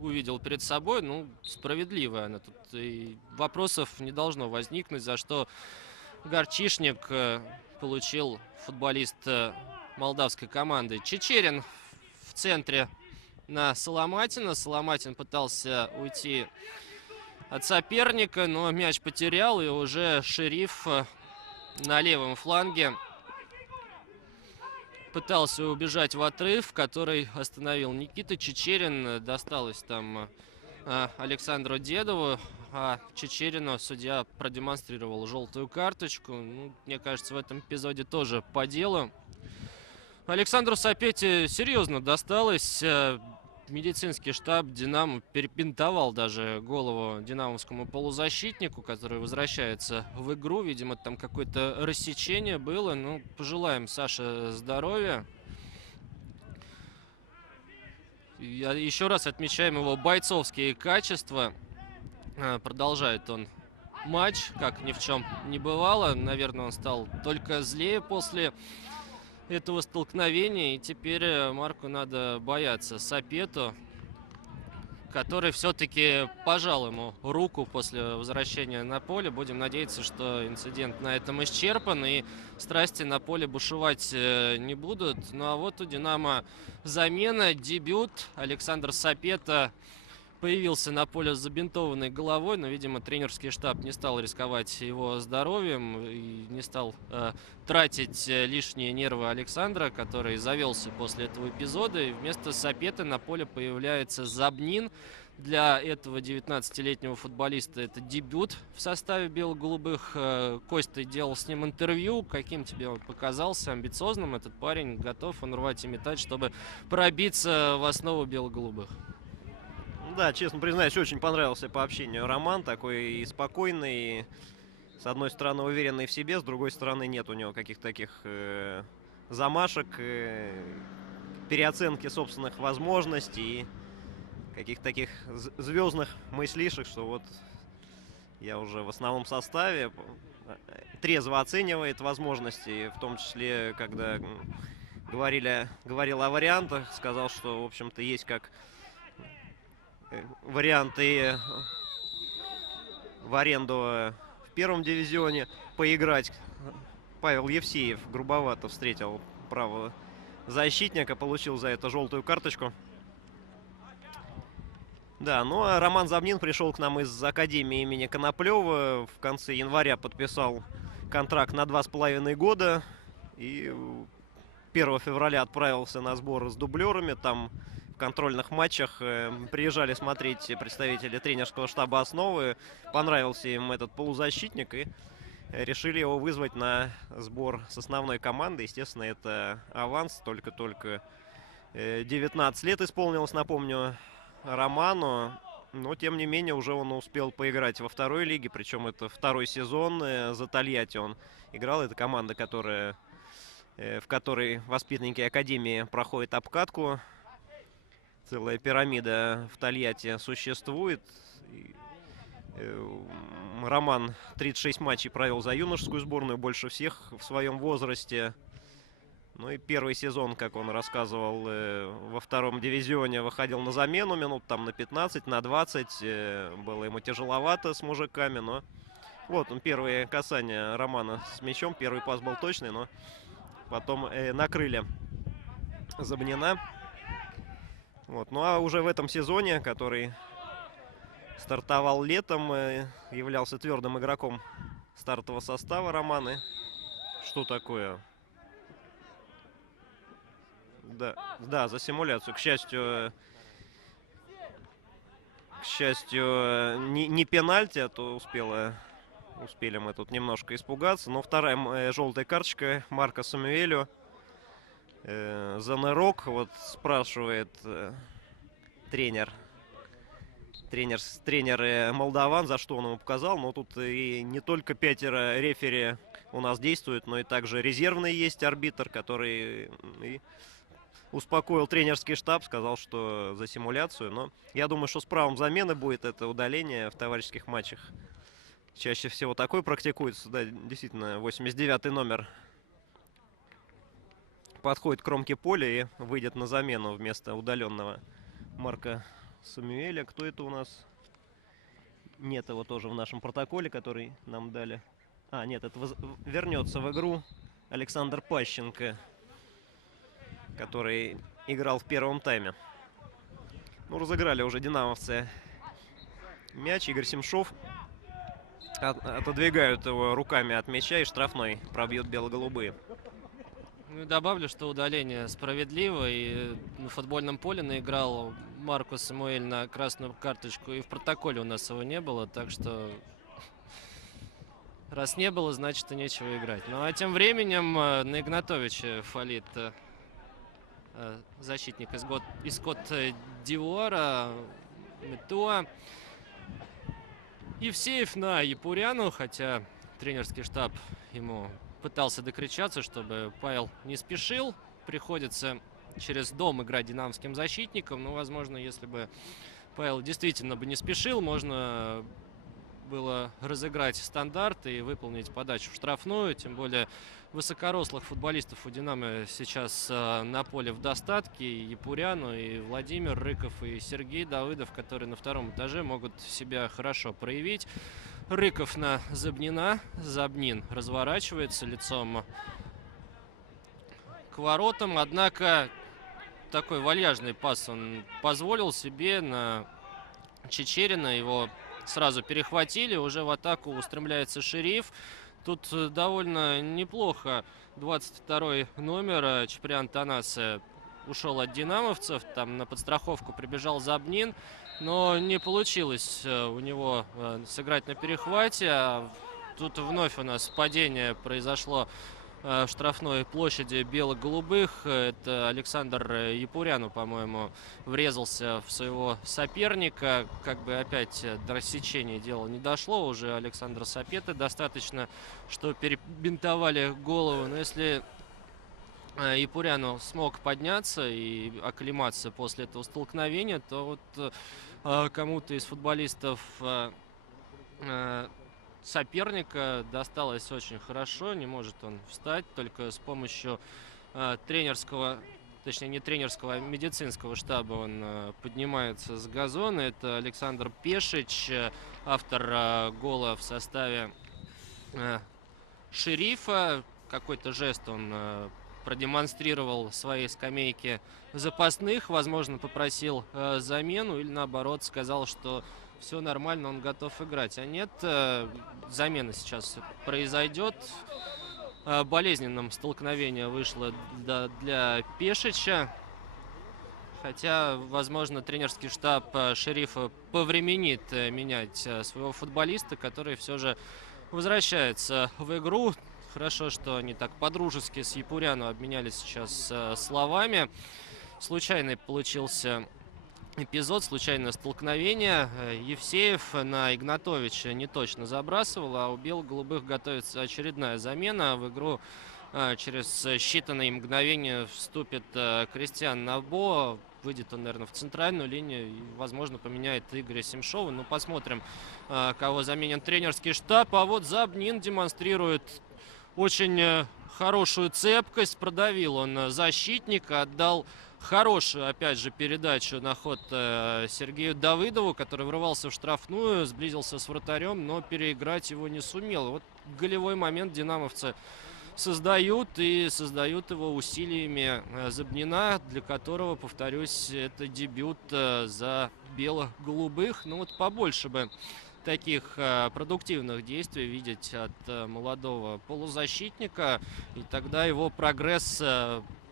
увидел перед собой. Ну, справедливая она. Тут и вопросов не должно возникнуть, за что Горчишник получил футболист молдавской команды. Чечерин в центре на Соломатина. Соломатин пытался уйти от соперника, но мяч потерял, и уже Шериф на левом фланге пытался убежать в отрыв, который остановил Никита Чечерин. Досталось там Александру Дедову, а Чечерину судья продемонстрировал желтую карточку. Ну, мне кажется, в этом эпизоде тоже по делу. Александру Сапети серьезно досталось. Медицинский штаб «Динамо» перебинтовал даже голову динамовскому полузащитнику, который возвращается в игру. Видимо, там какое-то рассечение было. Ну, пожелаем Саше здоровья. Еще раз отмечаем его бойцовские качества. Продолжает он матч, как ни в чем не бывало. Наверное, он стал только злее после этого столкновения. И теперь Марку надо бояться Сапету, который все-таки пожал ему руку после возвращения на поле. Будем надеяться, что инцидент на этом исчерпан и страсти на поле бушевать не будут. Ну а вот у «Динамо» замена, дебют. Александр Сапета появился на поле с забинтованной головой, но, видимо, тренерский штаб не стал рисковать его здоровьем и не стал тратить лишние нервы Александра, который завелся после этого эпизода. И вместо Сапеты на поле появляется Забнин. Для этого 19-летнего футболиста это дебют в составе бело-голубых. Костя делал с ним интервью. Каким тебе он показался? Амбициозным этот парень. Готов он рвать и метать, чтобы пробиться в основу бело-голубых. Да, честно признаюсь, очень понравился по общению Роман. Такой и спокойный, с одной стороны уверенный в себе, с другой стороны нет у него каких-то таких замашек, переоценки собственных возможностей, каких-то таких звездных мыслишек, что вот я уже в основном составе. Трезво оценивает возможности, в том числе, когда говорил о вариантах, сказал, что, в общем-то, есть как варианты в аренду в первом дивизионе поиграть. Павел Евсеев грубовато встретил правого защитника, получил за это желтую карточку. Да, ну а Роман Забнин пришел к нам из Академии имени Коноплева. В конце января подписал контракт на 2,5 года. И 1 февраля отправился на сбор с дублерами. Там в контрольных матчах приезжали смотреть представители тренерского штаба «Основы». Понравился им этот полузащитник и решили его вызвать на сбор с основной командой. Естественно, это аванс. Только-только 19 лет исполнилось, напомню, Роману. Но, тем не менее, уже он успел поиграть во второй лиге. Причем это второй сезон. За Тольятти он играл. Это команда, в которой воспитанники Академии проходят обкатку. Целая пирамида в Тольятти существует. Роман 36 матчей провел за юношескую сборную, больше всех в своем возрасте. Ну и первый сезон, как он рассказывал, во втором дивизионе выходил на замену минут там на 15, на 20. Было ему тяжеловато с мужиками, но вот он, первые касания Романа с мячом. Первый пас был точный, но потом накрыли Забнина. Вот. Ну а уже в этом сезоне, который стартовал летом, являлся твердым игроком стартового состава Романы. Что такое? Да, за симуляцию. К счастью, не пенальти, а то успели мы тут немножко испугаться. Но вторая желтая карточка Марко Самуэлю за нырок. Вот спрашивает тренер молдаван, за что он ему показал. Но тут и не только 5 рефери у нас действуют, но и также резервный есть арбитр, который и успокоил тренерский штаб, сказал, что за симуляцию. Но я думаю, что с правом замены будет это удаление в товарищеских матчах. Чаще всего такой практикуется. Да, действительно, 89-й номер подходит к кромке поля и выйдет на замену вместо удаленного Марка Самуэля. Кто это у нас? Нет его тоже в нашем протоколе, который нам дали. Нет, это вернется в игру Александр Пащенко, который играл в первом тайме. Ну, разыграли уже динамовцы мяч. Игорь Семшов отодвигают его руками от мяча, и штрафной пробьют бело-голубые. Ну и добавлю, что удаление справедливо, и на футбольном поле наиграл Марко Самуэль на красную карточку, и в протоколе у нас его не было, так что раз не было, значит и нечего играть. Ну а тем временем на Игнатовича фалит защитник из Кот-д'Ивуара Метуа. Евсеев на Япуряну, хотя тренерский штаб ему пытался докричаться, чтобы Павел не спешил. Приходится через дом играть динамовским защитником. Но, возможно, если бы Павел действительно бы не спешил, можно было разыграть стандарт и выполнить подачу в штрафную. Тем более высокорослых футболистов у «Динамо» сейчас на поле в достатке. И Япуряну, и Владимир Рыков, и Сергей Давыдов, которые на втором этаже могут себя хорошо проявить. Рыков на Забнина. Забнин разворачивается лицом к воротам. Однако такой вальяжный пас он позволил себе на Чечерина. Его сразу перехватили. Уже в атаку устремляется Шериф. Тут довольно неплохо 22-й номер Чапрян Танасе ушел от динамовцев. Там на подстраховку прибежал Забнин. Но не получилось у него сыграть на перехвате. Тут вновь у нас падение произошло в штрафной площади бело-голубых. Это Александр Япуряну, по-моему, врезался в своего соперника. Как бы опять до рассечения дело не дошло. Уже Александра Сапеты достаточно, что перебинтовали голову. Но если Япуряну смог подняться и оклематься после этого столкновения, то вот кому-то из футболистов соперника досталось очень хорошо. Не может он встать, только с помощью тренерского, точнее не тренерского, а медицинского штаба он поднимается с газона. Это Александр Пешич, автор гола в составе Шерифа. Какой-то жест он продемонстрировал своей скамейке запасных, возможно, попросил замену или наоборот сказал, что все нормально, он готов играть. А нет, замена сейчас произойдет. Болезненным столкновение вышло для Пешича. Хотя, возможно, тренерский штаб Шерифа повременит менять своего футболиста, который все же возвращается в игру. Хорошо, что они так по-дружески с Япуряну обменялись сейчас словами. Случайный получился эпизод, случайное столкновение. Евсеев на Игнатовича не точно забрасывал, а у бело-голубых готовится очередная замена. В игру через считанные мгновения вступит Кристиан Набо. Выйдет он, наверное, в центральную линию и, возможно, поменяет Игоря Семшова. Ну, посмотрим, кого заменит тренерский штаб. А вот Забнин демонстрирует очень хорошую цепкость. Продавил он защитника, отдал хорошую, опять же, передачу на ход Сергею Давыдову, который врывался в штрафную, сблизился с вратарем, но переиграть его не сумел. Вот голевой момент динамовцы создают, и создают его усилиями Забнина, для которого, повторюсь, это дебют за бело-голубых. Ну вот побольше бы таких продуктивных действий видеть от молодого полузащитника, и тогда его прогресс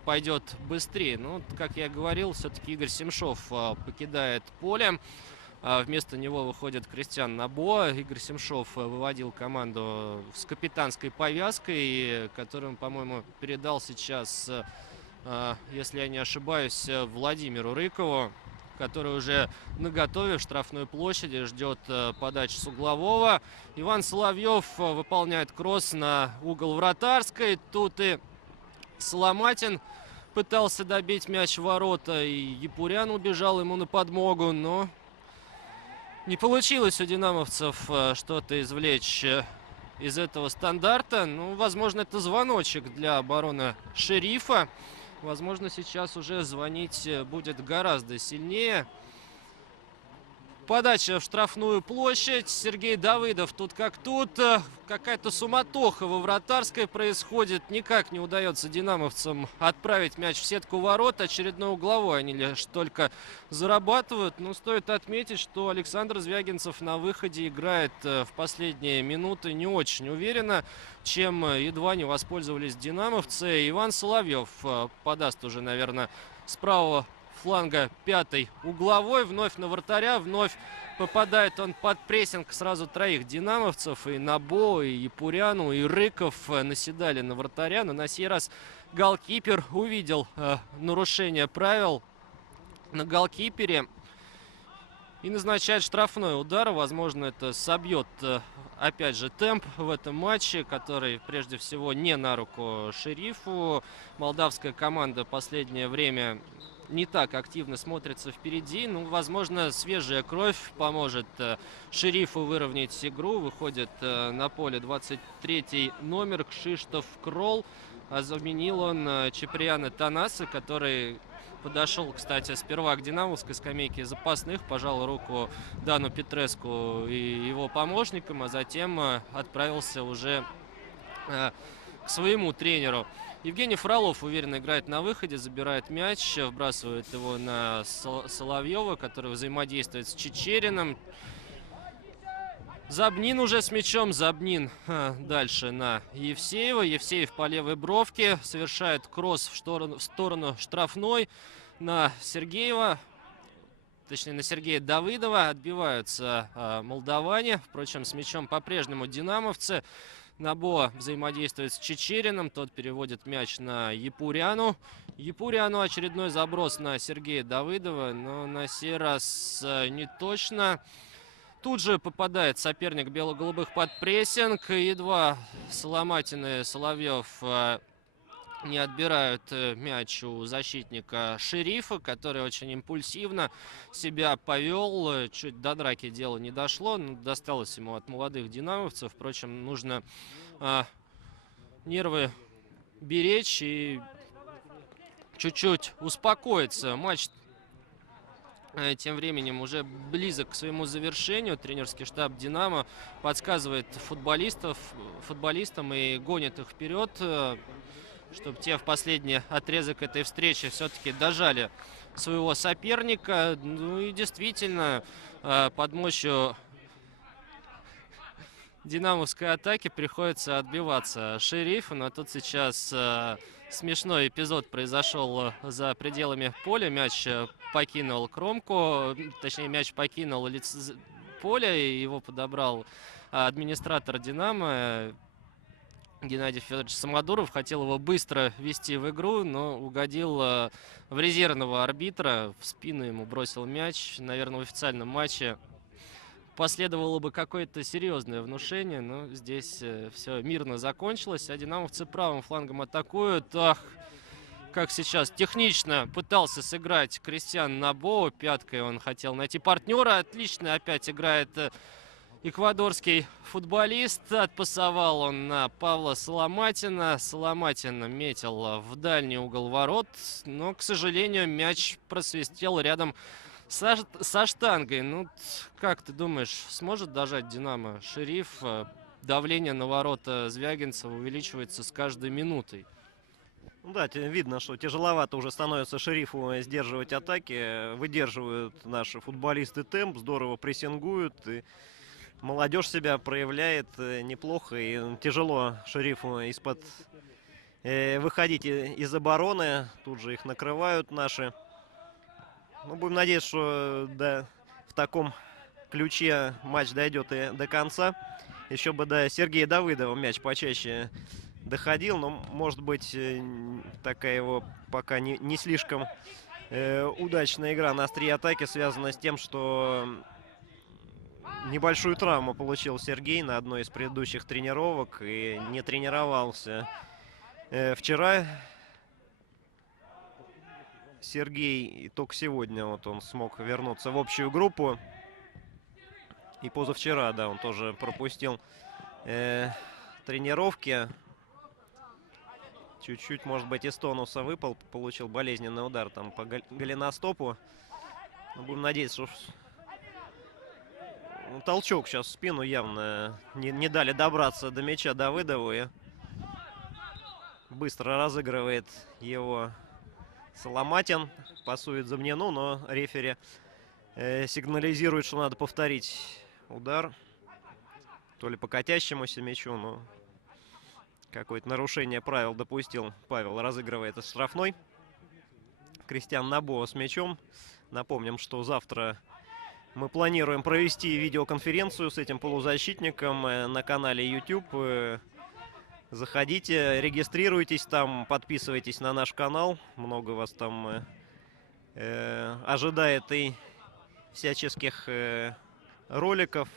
пойдет быстрее. Но, как я говорил, все-таки Игорь Семшов покидает поле. Вместо него выходит Кристиан Набо. Игорь Семшов выводил команду с капитанской повязкой, которую, по-моему, передал сейчас, если я не ошибаюсь, Владимиру Рыкову, который уже наготове в штрафной площади, ждет подачи с углового. Иван Соловьев выполняет кросс на угол вратарской. Тут и Соломатин пытался добить мяч в ворота, и Япурян убежал ему на подмогу, но не получилось у динамовцев что-то извлечь из этого стандарта. Ну, возможно, это звоночек для обороны Шерифа. Возможно, сейчас уже звонить будет гораздо сильнее. Подача в штрафную площадь. Сергей Давыдов тут как тут. Какая-то суматоха во вратарской происходит. Никак не удается динамовцам отправить мяч в сетку ворот. Очередной угловой они лишь только зарабатывают. Но стоит отметить, что Александр Звягинцев на выходе играет в последние минуты не очень уверенно, чем едва не воспользовались динамовцы. Иван Соловьев подаст уже, наверное, с правого фланга пятый угловой. Вновь на вратаря. Вновь попадает он под прессинг сразу троих динамовцев. И Набо, и Япуряну, и Рыков наседали на вратаря. Но на сей раз голкипер увидел нарушение правил на голкипере и назначает штрафной удар. Возможно, это собьет опять же темп в этом матче, который прежде всего не на руку Шерифу. Молдавская команда в последнее время не так активно смотрится впереди. Ну, возможно, свежая кровь поможет Шерифу выровнять игру. Выходит на поле 23-й номер Кшиштоф Крол. А заменил он Чеприана Танаса, который подошел, кстати, сперва к динамовской скамейке запасных, пожал руку Дану Петреску и его помощникам, а затем отправился уже к своему тренеру. Евгений Фролов уверенно играет на выходе, забирает мяч, вбрасывает его на Соловьева, который взаимодействует с Чечериным. Забнин уже с мячом. Забнин дальше на Евсеева. Евсеев по левой бровке совершает кросс в сторону штрафной на Сергеева. Точнее, на Сергея Давыдова. Отбиваются молдаване. Впрочем, с мячом по-прежнему динамовцы. Набо взаимодействует с Чечериным. Тот переводит мяч на Япуряну. Япуряну очередной заброс на Сергея Давыдова. Но на сей раз не точно. Тут же попадает соперник бело-голубых под прессинг. Едва Соломатин и Соловьев не отбирают мяч у защитника Шерифа, который очень импульсивно себя повел. Чуть до драки дело не дошло, но досталось ему от молодых динамовцев. Впрочем, нужно нервы беречь и чуть-чуть успокоиться. Матч тем временем уже близок к своему завершению. Тренерский штаб «Динамо» подсказывает футболистам и гонит их вперед, чтобы те в последний отрезок этой встречи все-таки дожали своего соперника. Ну и действительно, под мощью динамовской атаки приходится отбиваться Шерифу. Но тут сейчас смешной эпизод произошел за пределами поля. Мяч покинул кромку, точнее, мяч покинул поля, и его подобрал администратор «Динамо» Геннадий Федорович Самодуров. Хотел его быстро ввести в игру, но угодил в резервного арбитра. В спину ему бросил мяч. Наверное, в официальном матче последовало бы какое-то серьезное внушение, но здесь все мирно закончилось. А динамовцы правым флангом атакуют. Ах, как сейчас технично пытался сыграть Кристиан Набо. Пяткой он хотел найти партнера. Отлично опять играет эквадорский футболист. Отпасовал он на Павла Соломатина. Соломатин метил в дальний угол ворот, но, к сожалению, мяч просвистел рядом со штангой. Ну, как ты думаешь, сможет дожать «Динамо» Шериф? Давление на ворота Звягинцева увеличивается с каждой минутой. Да, видно, что тяжеловато уже становится Шерифу сдерживать атаки. Выдерживают наши футболисты темп, здорово прессингуют. И молодежь себя проявляет неплохо. И тяжело Шерифу из-под выходить из обороны. Тут же их накрывают наши. Ну, будем надеяться, что в таком ключе матч дойдет и до конца. Еще бы до Сергея Давыдова мяч почаще доходил, но, может быть, такая его пока не слишком удачная игра на острие атаки связана с тем, что небольшую травму получил Сергей на одной из предыдущих тренировок и не тренировался вчера. Сергей, и только сегодня вот он смог вернуться в общую группу. И позавчера, да, он тоже пропустил тренировки. Чуть-чуть, может быть, из тонуса выпал, получил болезненный удар там по голеностопу. Но будем надеяться, что толчок сейчас в спину явно не дали добраться до мяча Давыдову. И быстро разыгрывает его Соломатин. Пасует Замнину, но рефери сигнализирует, что надо повторить удар. То ли по катящемуся мячу, но какое-то нарушение правил допустил Павел. Разыгрывает из штрафной. Кристиан Набо с мячом. Напомним, что завтра мы планируем провести видеоконференцию с этим полузащитником на канале YouTube. Заходите, регистрируйтесь там, подписывайтесь на наш канал. Много вас там ожидает и всяческих роликов.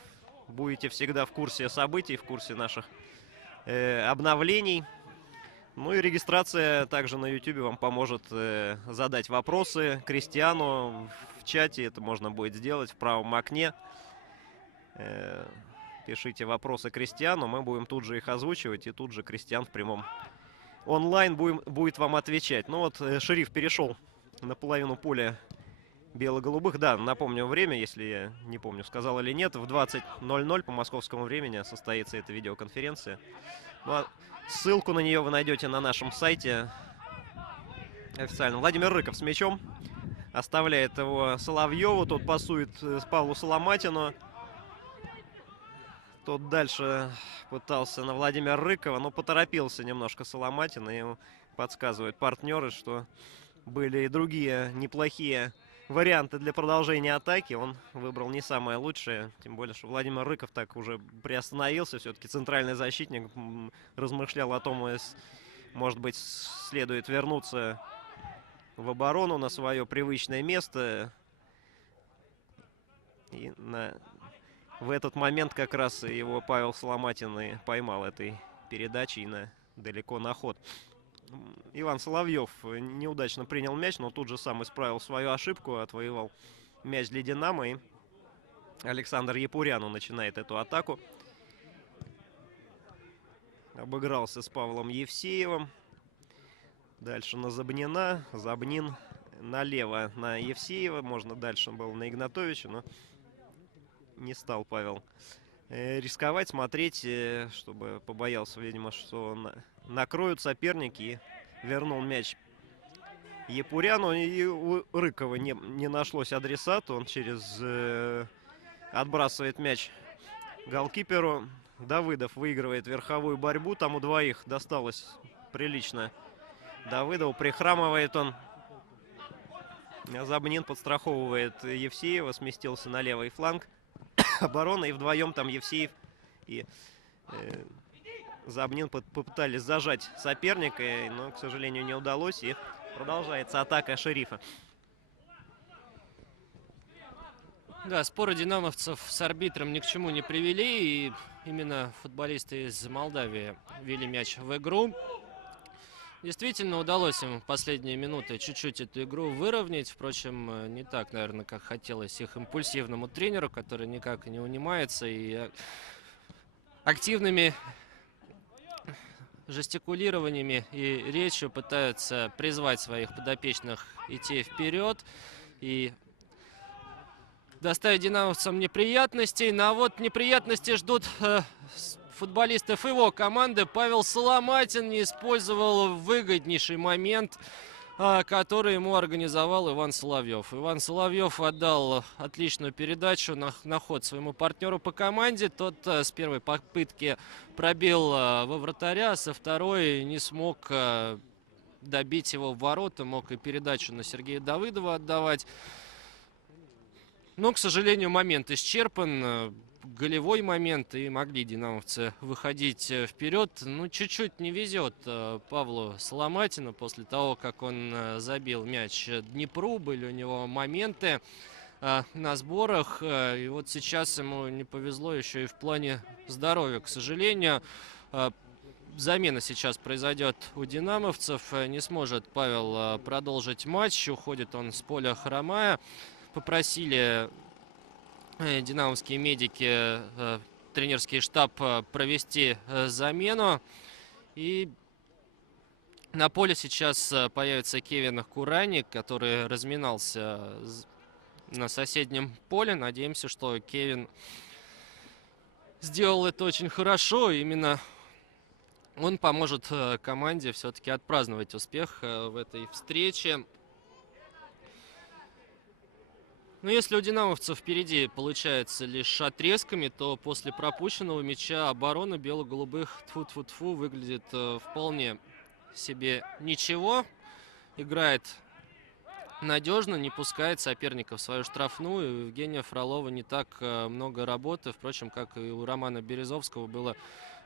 Будете всегда в курсе событий, в курсе наших обновлений. Ну и регистрация также на YouTube вам поможет задать вопросы Кристиану в чате. Это можно будет сделать в правом окне. Пишите вопросы Кристиану, мы будем тут же их озвучивать, и тут же Кристиан в прямом онлайн будет вам отвечать. Ну вот, Шериф перешел на половину поля бело-голубых. Да, напомню время, если я не помню, сказал или нет. В 20:00 по московскому времени состоится эта видеоконференция. Ну, а ссылку на нее вы найдете на нашем сайте официально. Владимир Рыков с мячом. Оставляет его Соловьеву. Тот пасует Павлу Соломатину. Тот дальше пытался на Владимира Рыкова, но поторопился немножко Соломатин. И ему подсказывают партнеры, что были и другие неплохие варианты для продолжения атаки. Он выбрал не самое лучшее. Тем более, что Владимир Рыков так уже приостановился. Все-таки центральный защитник размышлял о том, может быть, следует вернуться в оборону на свое привычное место. И в этот момент как раз его Павел Соломатин и поймал этой передачей далеко на ход. Иван Соловьев неудачно принял мяч, но тут же сам исправил свою ошибку, отвоевал мяч для «Динамо». И Александр Япуряну начинает эту атаку. Обыгрался с Павлом Евсеевым. Дальше на Забнина. Забнин налево на Евсеева. Можно дальше было на Игнатовича, но не стал Павел рисковать, смотреть, чтобы побоялся, видимо, что накроют соперники, и вернул мяч Япуряну. И у Рыкова не нашлось адресата. Он отбрасывает мяч голкиперу. Давыдов выигрывает верховую борьбу. Там у двоих досталось прилично Давыдову. Прихрамывает он. Забнин подстраховывает Евсеева. Сместился на левый фланг обороны. И вдвоем там Евсеев и Забнин попытались зажать соперника, но, к сожалению, не удалось. И продолжается атака Шерифа. Да, споры динамовцев с арбитром ни к чему не привели. И именно футболисты из Молдавии ввели мяч в игру. Действительно, удалось им в последние минуты чуть-чуть эту игру выровнять. Впрочем, не так, наверное, как хотелось их импульсивному тренеру, который никак не унимается и активными жестикулированиями и речью пытаются призвать своих подопечных идти вперед и доставить динамовцам неприятностей. Но вот неприятности ждут футболистов его команды. Павел Соломатин не использовал выгоднейший момент который ему организовал Иван Соловьев. Иван Соловьев отдал отличную передачу на ход своему партнеру по команде. Тот с первой попытки пробил во вратаря, со второй не смог добить его в ворота, мог и передачу на Сергея Давыдова отдавать. Но, к сожалению, момент исчерпан. Голевой момент, и могли динамовцы выходить вперед. Ну, чуть-чуть не везет Павлу Соломатину после того, как он забил мяч Днепру. Были у него моменты на сборах. И вот сейчас ему не повезло еще и в плане здоровья, к сожалению. Замена сейчас произойдет у динамовцев. Не сможет Павел продолжить матч. Уходит он с поля хромая. Попросили динамовские медики, тренерский штаб провести замену. И на поле сейчас появится Кевин Кураник, который разминался на соседнем поле. Надеемся, что Кевин сделал это очень хорошо. Именно он поможет команде все-таки отпраздновать успех в этой встрече. Но если у динамовцев впереди получается лишь отрезками, то после пропущенного мяча оборона бело-голубых тьфу-тьфу-тьфу выглядит вполне себе ничего. Играет надежно, не пускает соперника в свою штрафную. У Евгения Фролова не так много работы, впрочем, как и у Романа Березовского было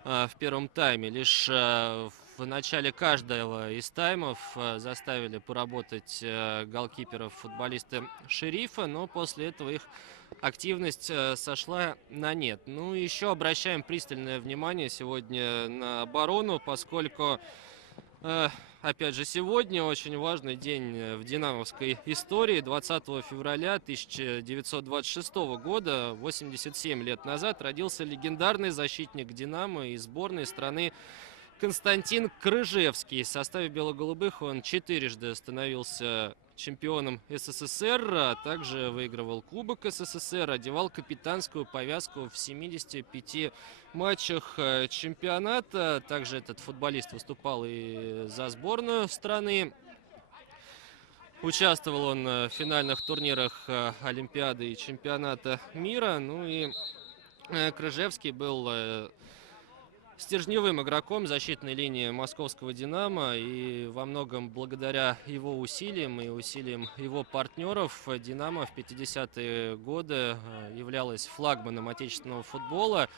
в первом тайме. Лишь в начале каждого из таймов заставили поработать голкиперов футболисты Шерифа, но после этого их активность сошла на нет. Ну, еще обращаем пристальное внимание сегодня на оборону, поскольку, опять же, сегодня очень важный день в динамовской истории. 20 февраля 1926 года, 87 лет назад, родился легендарный защитник «Динамо» и сборной страны Константин Крыжевский. В составе бело-голубых он четырежды становился чемпионом СССР, а также выигрывал Кубок СССР, одевал капитанскую повязку в 75 матчах чемпионата. Также этот футболист выступал и за сборную страны. Участвовал он в финальных турнирах Олимпиады и чемпионата мира. Ну и Крыжевский был стержневым игроком защитной линии московского «Динамо», и во многом благодаря его усилиям и усилиям его партнеров «Динамо» в 50-е годы являлась флагманом отечественного футбола.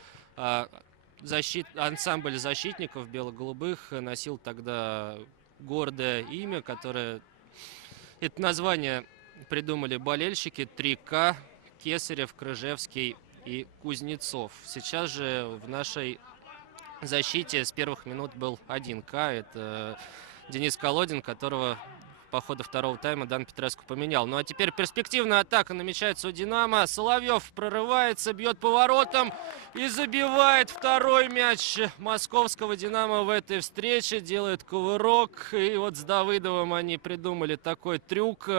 Ансамбль защитников бело-голубых носил тогда гордое имя, которое... Это название придумали болельщики 3К: Кесарев, Крыжевский и Кузнецов. Сейчас же в нашей защите с первых минут был 1К. Это Денис Колодин, которого по ходу второго тайма Дан Петреску поменял. Ну а теперь перспективная атака намечается у «Динамо». Соловьев прорывается, бьет по воротам и забивает второй мяч московского «Динамо» в этой встрече. Делает кувырок. И вот с Давыдовым они придумали такой трюк.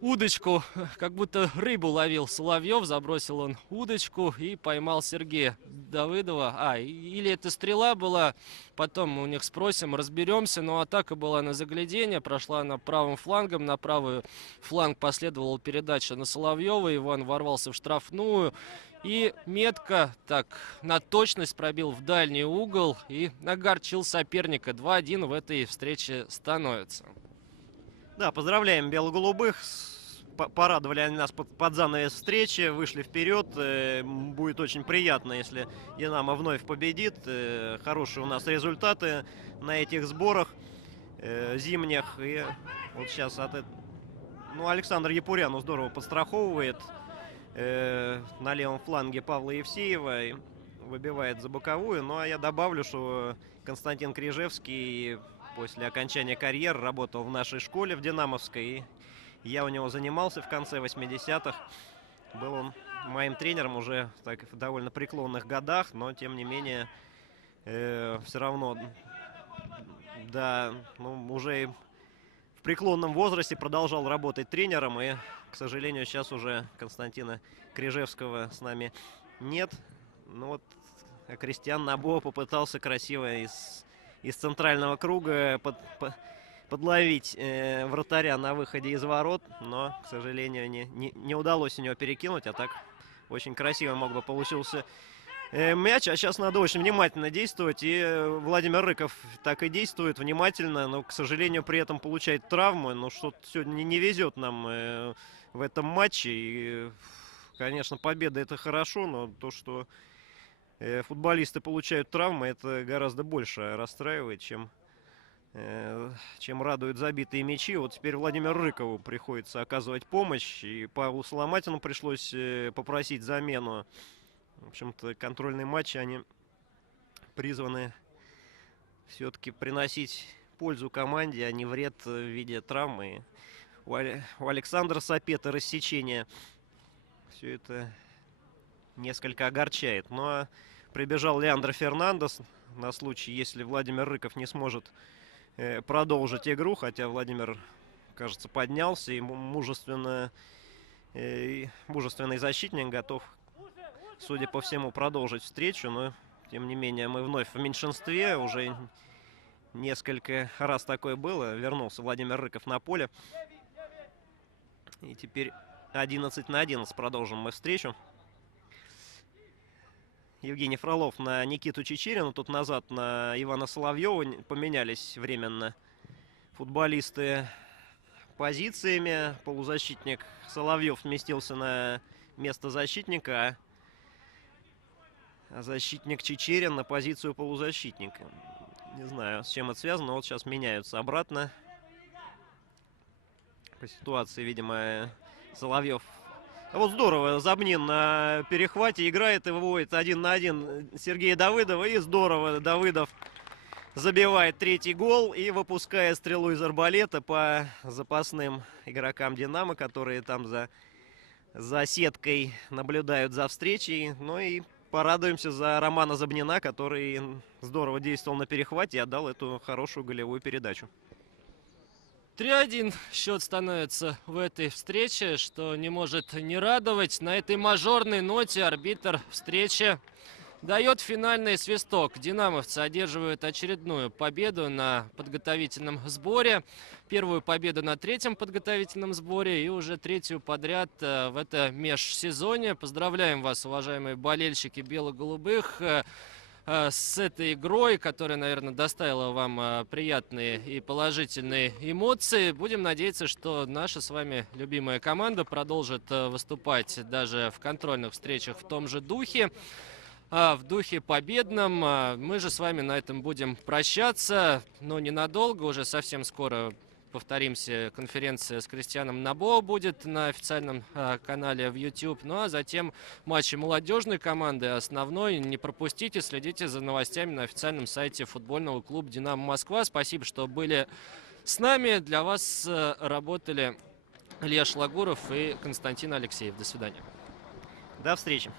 Удочку, как будто рыбу ловил Соловьев, забросил он удочку и поймал Сергея Давыдова. Или это стрела была, потом у них спросим, разберемся. Но атака была на заглядение, прошла она правым флангом, на правый фланг последовала передача на Соловьева, Иван ворвался в штрафную и метко, так, на точность пробил в дальний угол и огорчил соперника. 2-1 в этой встрече становится. Да, поздравляем бело-голубых. Порадовали они нас под занавес встречи, вышли вперед. Будет очень приятно, если «Динамо» вновь победит. Хорошие у нас результаты на этих сборах зимних. И вот сейчас Александр Япурян здорово подстраховывает на левом фланге Павла Евсеева и выбивает за боковую. Ну а я добавлю, что Константин Крыжевский после окончания карьеры работал в нашей школе в Динамовской. И я у него занимался в конце 80-х. Был он моим тренером уже так, в довольно преклонных годах, но тем не менее все равно, да, уже в преклонном возрасте продолжал работать тренером. И, к сожалению, сейчас уже Константина Крыжевского с нами нет. Ну вот Кристиан Набо попытался красиво из центрального круга подловить вратаря на выходе из ворот, но, к сожалению, не удалось у него перекинуть, а так очень красиво мог бы получился мяч. А сейчас надо очень внимательно действовать, и Владимир Рыков так и действует внимательно, но, к сожалению, при этом получает травмы. Но что-то сегодня не везет нам в этом матче. И, конечно, победа — это хорошо, но то, что футболисты получают травмы, это гораздо больше расстраивает, чем радуют забитые мячи. Вот теперь Владимиру Рыкову приходится оказывать помощь, и Павлу Соломатину пришлось попросить замену. В общем-то, контрольные матчи, они призваны все-таки приносить пользу команде, а не вред в виде травмы. У Александра Сапеты рассечение. Все это несколько огорчает. Ну а прибежал Леандро Фернандес на случай, если Владимир Рыков не сможет продолжить игру. Хотя Владимир, кажется, поднялся и мужественный защитник готов, судя по всему, продолжить встречу. Но, тем не менее, мы вновь в меньшинстве. Уже несколько раз такое было. Вернулся Владимир Рыков на поле. И теперь 11 на 11 продолжим мы встречу. Евгений Фролов на Никиту Чичерину. Тут назад на Ивана Соловьева поменялись временно футболисты позициями. Полузащитник Соловьев сместился на место защитника, а защитник Чичерин на позицию полузащитника. Не знаю, с чем это связано. Вот сейчас меняются обратно. По ситуации, видимо, Соловьев. Вот здорово, Забнин на перехвате играет и выводит 1 на 1 Сергея Давыдова. И здорово, Давыдов забивает третий гол и выпускает стрелу из арбалета по запасным игрокам «Динамо», которые там за сеткой наблюдают за встречей. Ну и порадуемся за Романа Забнина, который здорово действовал на перехвате и отдал эту хорошую голевую передачу. 3-1 счет становится в этой встрече, что не может не радовать. На этой мажорной ноте арбитр встречи дает финальный свисток. Динамовцы одерживают очередную победу на подготовительном сборе. Первую победу на третьем подготовительном сборе и уже третью подряд в это межсезонье. Поздравляем вас, уважаемые болельщики бело-голубых, с этой игрой, которая, наверное, доставила вам приятные и положительные эмоции. Будем надеяться, что наша с вами любимая команда продолжит выступать даже в контрольных встречах в том же духе, в духе победном. Мы же с вами на этом будем прощаться, но ненадолго, уже совсем скоро. Повторимся, конференция с Кристианом Набо будет на официальном канале в YouTube. Ну а затем матчи молодежной команды, основной. Не пропустите, следите за новостями на официальном сайте футбольного клуба «Динамо Москва». Спасибо, что были с нами. Для вас работали Илья Шлагуров и Константин Алексеев. До свидания. До встречи.